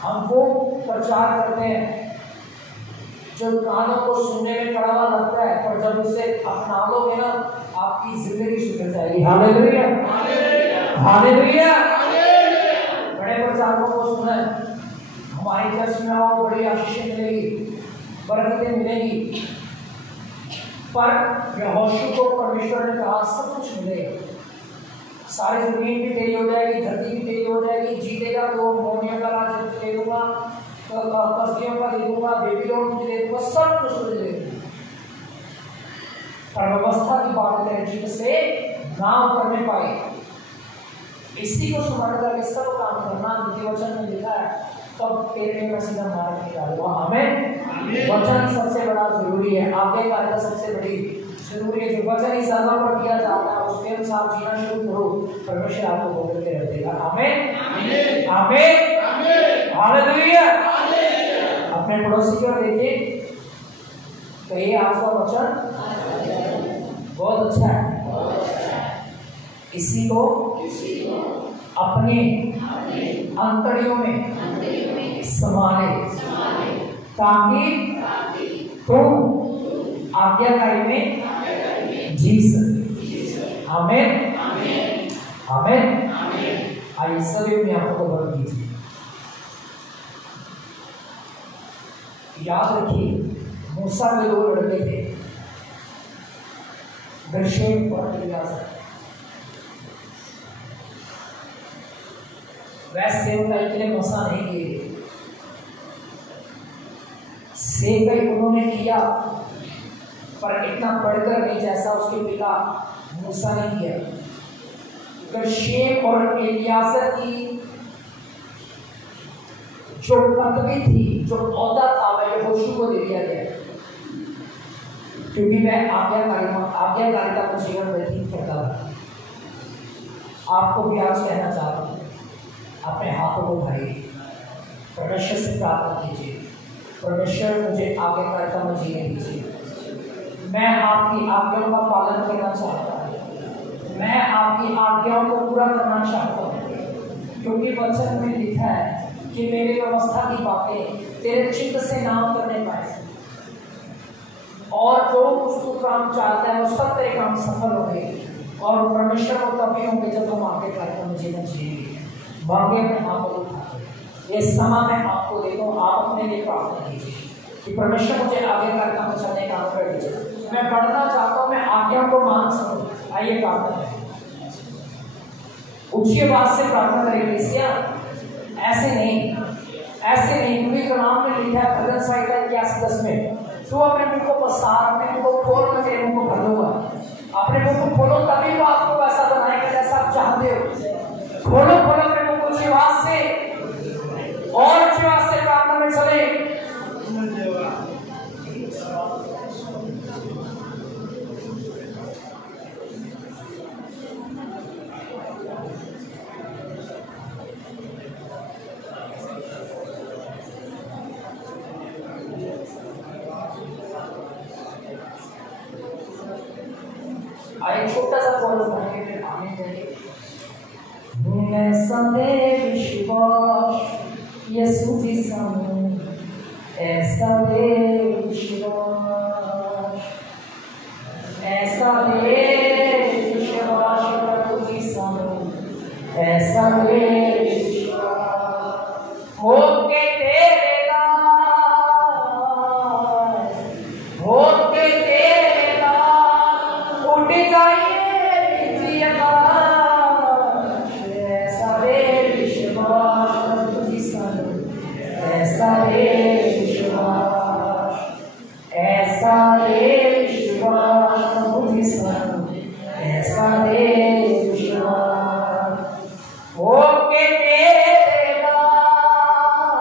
हम वो प्रचार करते हैं जो कानों को सुनने में कड़वा लगता है, पर जब उसे अपना लोगे ना आपकी जिंदगी सुधर जाएगी। Hallelujah, hallelujah. बड़े प्रचारकों को सुना है, हमारी चर्च में आओ, बड़ी आशीषें मिलेगी, बरकतें मिलेगी। पर यहोशू को परमेश्वर ने कहा सब कुछ मिलेगा, सारी जमीन भी तेरी हो जाएगी, धरती भी तेरी हो जाएगी, जीतेगा तो मोमियों का राज्य दे दूंगा, कसदियों का दे दूंगा, बेबीलोन मुझे दे दूंगा, सब कुछ तुझे दे दूंगा। पर व्यवस्था की बात तेरे जीव से नाम करने पाए, इसी को स्मरण करके सब काम करना। नीति वचन में लिखा है, तब तेरे में सीधा मार्ग निकालूंगा। हमें वचन सबसे बड़ा जरूरी है, आज्ञाकारिता सबसे बड़ी जरूरी है। जो वचन इस आत्मा पर किया जाता है उसके अनुसार जीना शुरू करो, परमेश्वर आपको बदल के रख देगा। आमीन, आमीन, हालेलुया। अपने पड़ोसी की ओर देखिए, कहिए आपका वचन बहुत अच्छा है, इसी को अपने अंतड़ियों में संभाले, ताकि तुम आज्ञाकारी में जी सके। आमीन, आमीन। आइए सभी में आपको बल कीजिए। याद रखिए, मूसा के दो लड़के थे, दर्शेन और इलियासा। वैसे सेवकाई के लिए मौसा नहीं किए, सेवकाई उन्होंने किया पर इतना बढ़कर नहीं जैसा उसके पिता मूसा ने किया। दर्शेन और इलियासा की जो पदवी थी, जो औहदा था, वह यहोशू को दे दिया गया, क्योंकि वह आज्ञाकारिता को जीवन व्यतीत करता था। आपको भी आज कहना चाहता हूँ, अपने हाथों को उठाइए, परमेश्वर से प्रार्थना कीजिए, परमेश्वर मुझे आज्ञाकारिता में जीने दीजिए। मैं आपकी आज्ञाओं का पालन करना चाहता हूँ, मैं आपकी आज्ञाओं को पूरा करना चाहता हूँ, क्योंकि वचन में लिखा है कि मेरी व्यवस्था की बातें तेरे चित्त से नाम करने पाए, और जो उसको काम चाहता है वो सब तेरे काम सफल होंगे, और परमेश्वर को तभी होंगे जब हम आगे कार्यक्रम में जीवन जिएंगे। भाग्य में आप ये समय मैं आपको दे दूँ, आप अपने लिए प्रार्थना कीजिए कि परमेश्वर मुझे आगे कार्यक्रम में चलने का अवसर दीजिए। मैं बढ़ना चाहता हूँ, मैं आज्ञाओं को मान सकूँ। आइए प्रार्थना करें, ऊंची आवाज से प्रार्थना करें। ऐसे नहीं, ऐसे नहीं, क्योंकि कलाम में लिखा है भजन संहिता 81:10 में, तू अपने मुंह को पसार, अपने मुंह को खोल, मैं तेरे मुंह को भर दूंगा। अपने मुंह को खोलो तभी वो आपको वैसा बनाएगा जैसा आप चाहते हो। खोलो खोलो अपने मुंह को ऊंची आवाज से, और ऊंची आवाज से प्रार्थना में चले। आइए छोटा सा कॉल उठाएंगे, फिर आने जाएंगे। ऐसा दे विश्वास यीशु जी सामने, ऐसा दे विश्वास, ऐसा दे विश्वास प्रभु जी सामने, ऐसा दे विश्वास होके तेरे दास, होके तेरे दास उठ जाइए ऐसा दे विश्वास प्रभु जी सामने, ऐसा दे विश्वास, ऐसा दे विश्वास प्रभु जी सामने, ऐसा दे विश्वास होके तेरे दास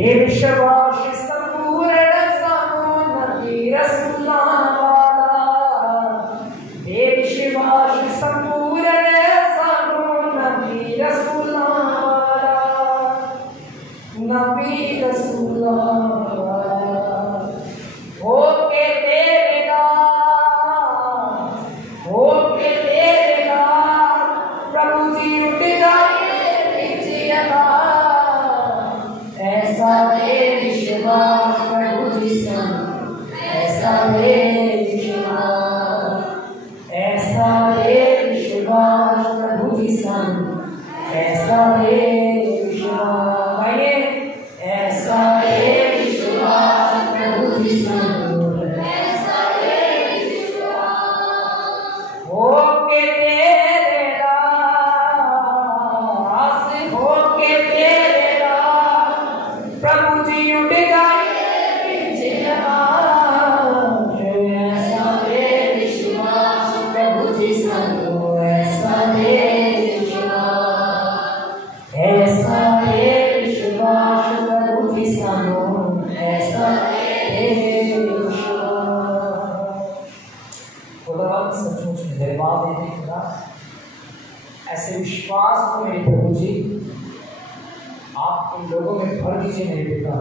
देविशवाश संपूर्ण सानो नबी रसूला वाला, देविशवाश संपूर्ण सानो नबी रसूला वाला, नबी रसूला वाला। होके तेरेगा, होके तेरेगा, प्रभु जी उठ जाए पीछेगा, ऐसा रे विश्वास प्रभु जी संग, ऐसा रे विश्वास, ऐसा रे विश्वास प्रभु जी संग, ऐसा रे विश्वास, आइए, ऐसा रे विश्वास प्रभु जी संग, ऐसा रे विश्वास, होके तेरेगा, आस होके तेरेगा, प्रभु जी उठ गए पीछे, ऐसा रे विश्वास प्रभु जी संग, ऐसा रे विश्वास, ऐसा रे विश्वास प्रभु जी संग, ऐसा रे विश्वास। खुदावंद सचमुच में धन्यवाद देने के बाद ऐसे विश्वास को मेरे प्रभु जी आप इन लोगों में भर दीजिए मेरे पिता,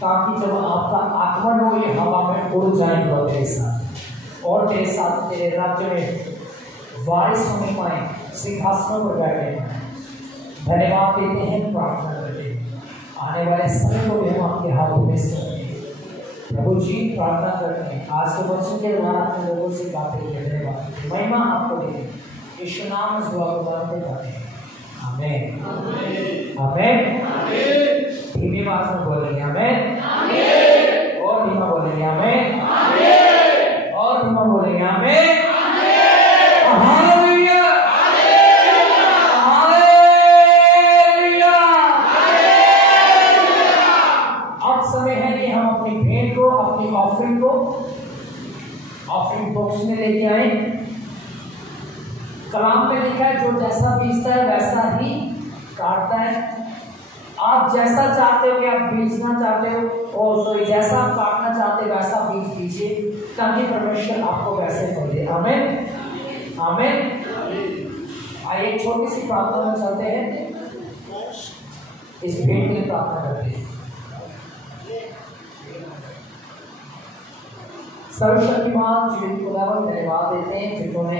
ताकि जब आपका आगमन हो ये हवा में उड़ जाएंगे और तेरे साथ, और तेरे साथ तेरे राज्य में वारिस होने पाए, सिंहासनों पर बैठे पाए। धन्यवाद देते हैं, प्रार्थना करते हैं, आने वाले समय को भी हम आपके हाथों में सौंपते हैं। प्रभु जी प्रार्थना करते हैं आज के वचन के द्वारा अपने लोगों से बातें हुए, धन्यवाद महिमा आपको देते हैं, यीशु नाम में दुआ को मांगते जाते हैं, आमीन आमीन। धीमी आवाज में बोलेंगे आमीन, और धीमा बोलेंगे आमीन, और धीमा बोलेंगे आमीन। Hallelujah hallelujah. अब समय है कि हम अपनी भेंट को, अपनी ऑफरिंग को ऑफरिंग बॉक्स में लेके आए। कलाम में लिखा है जो जैसा बीजता है वैसा ही काटता है। आप जैसा चाहते हो कि आप बीजना चाहते हो और सॉरी जैसा आप काटना चाहते हो वैसा बीज दीजिए, ताकि परमेश्वर आपको वैसे फल दे। आमीन आमीन। आइए एक छोटी सी प्रार्थना में चलते हैं, इस भेंट के लिए प्रार्थना करते हैं। सर्वशक्तिमान जीवित खुदावंद धन्यवाद देते हैं जिन्होंने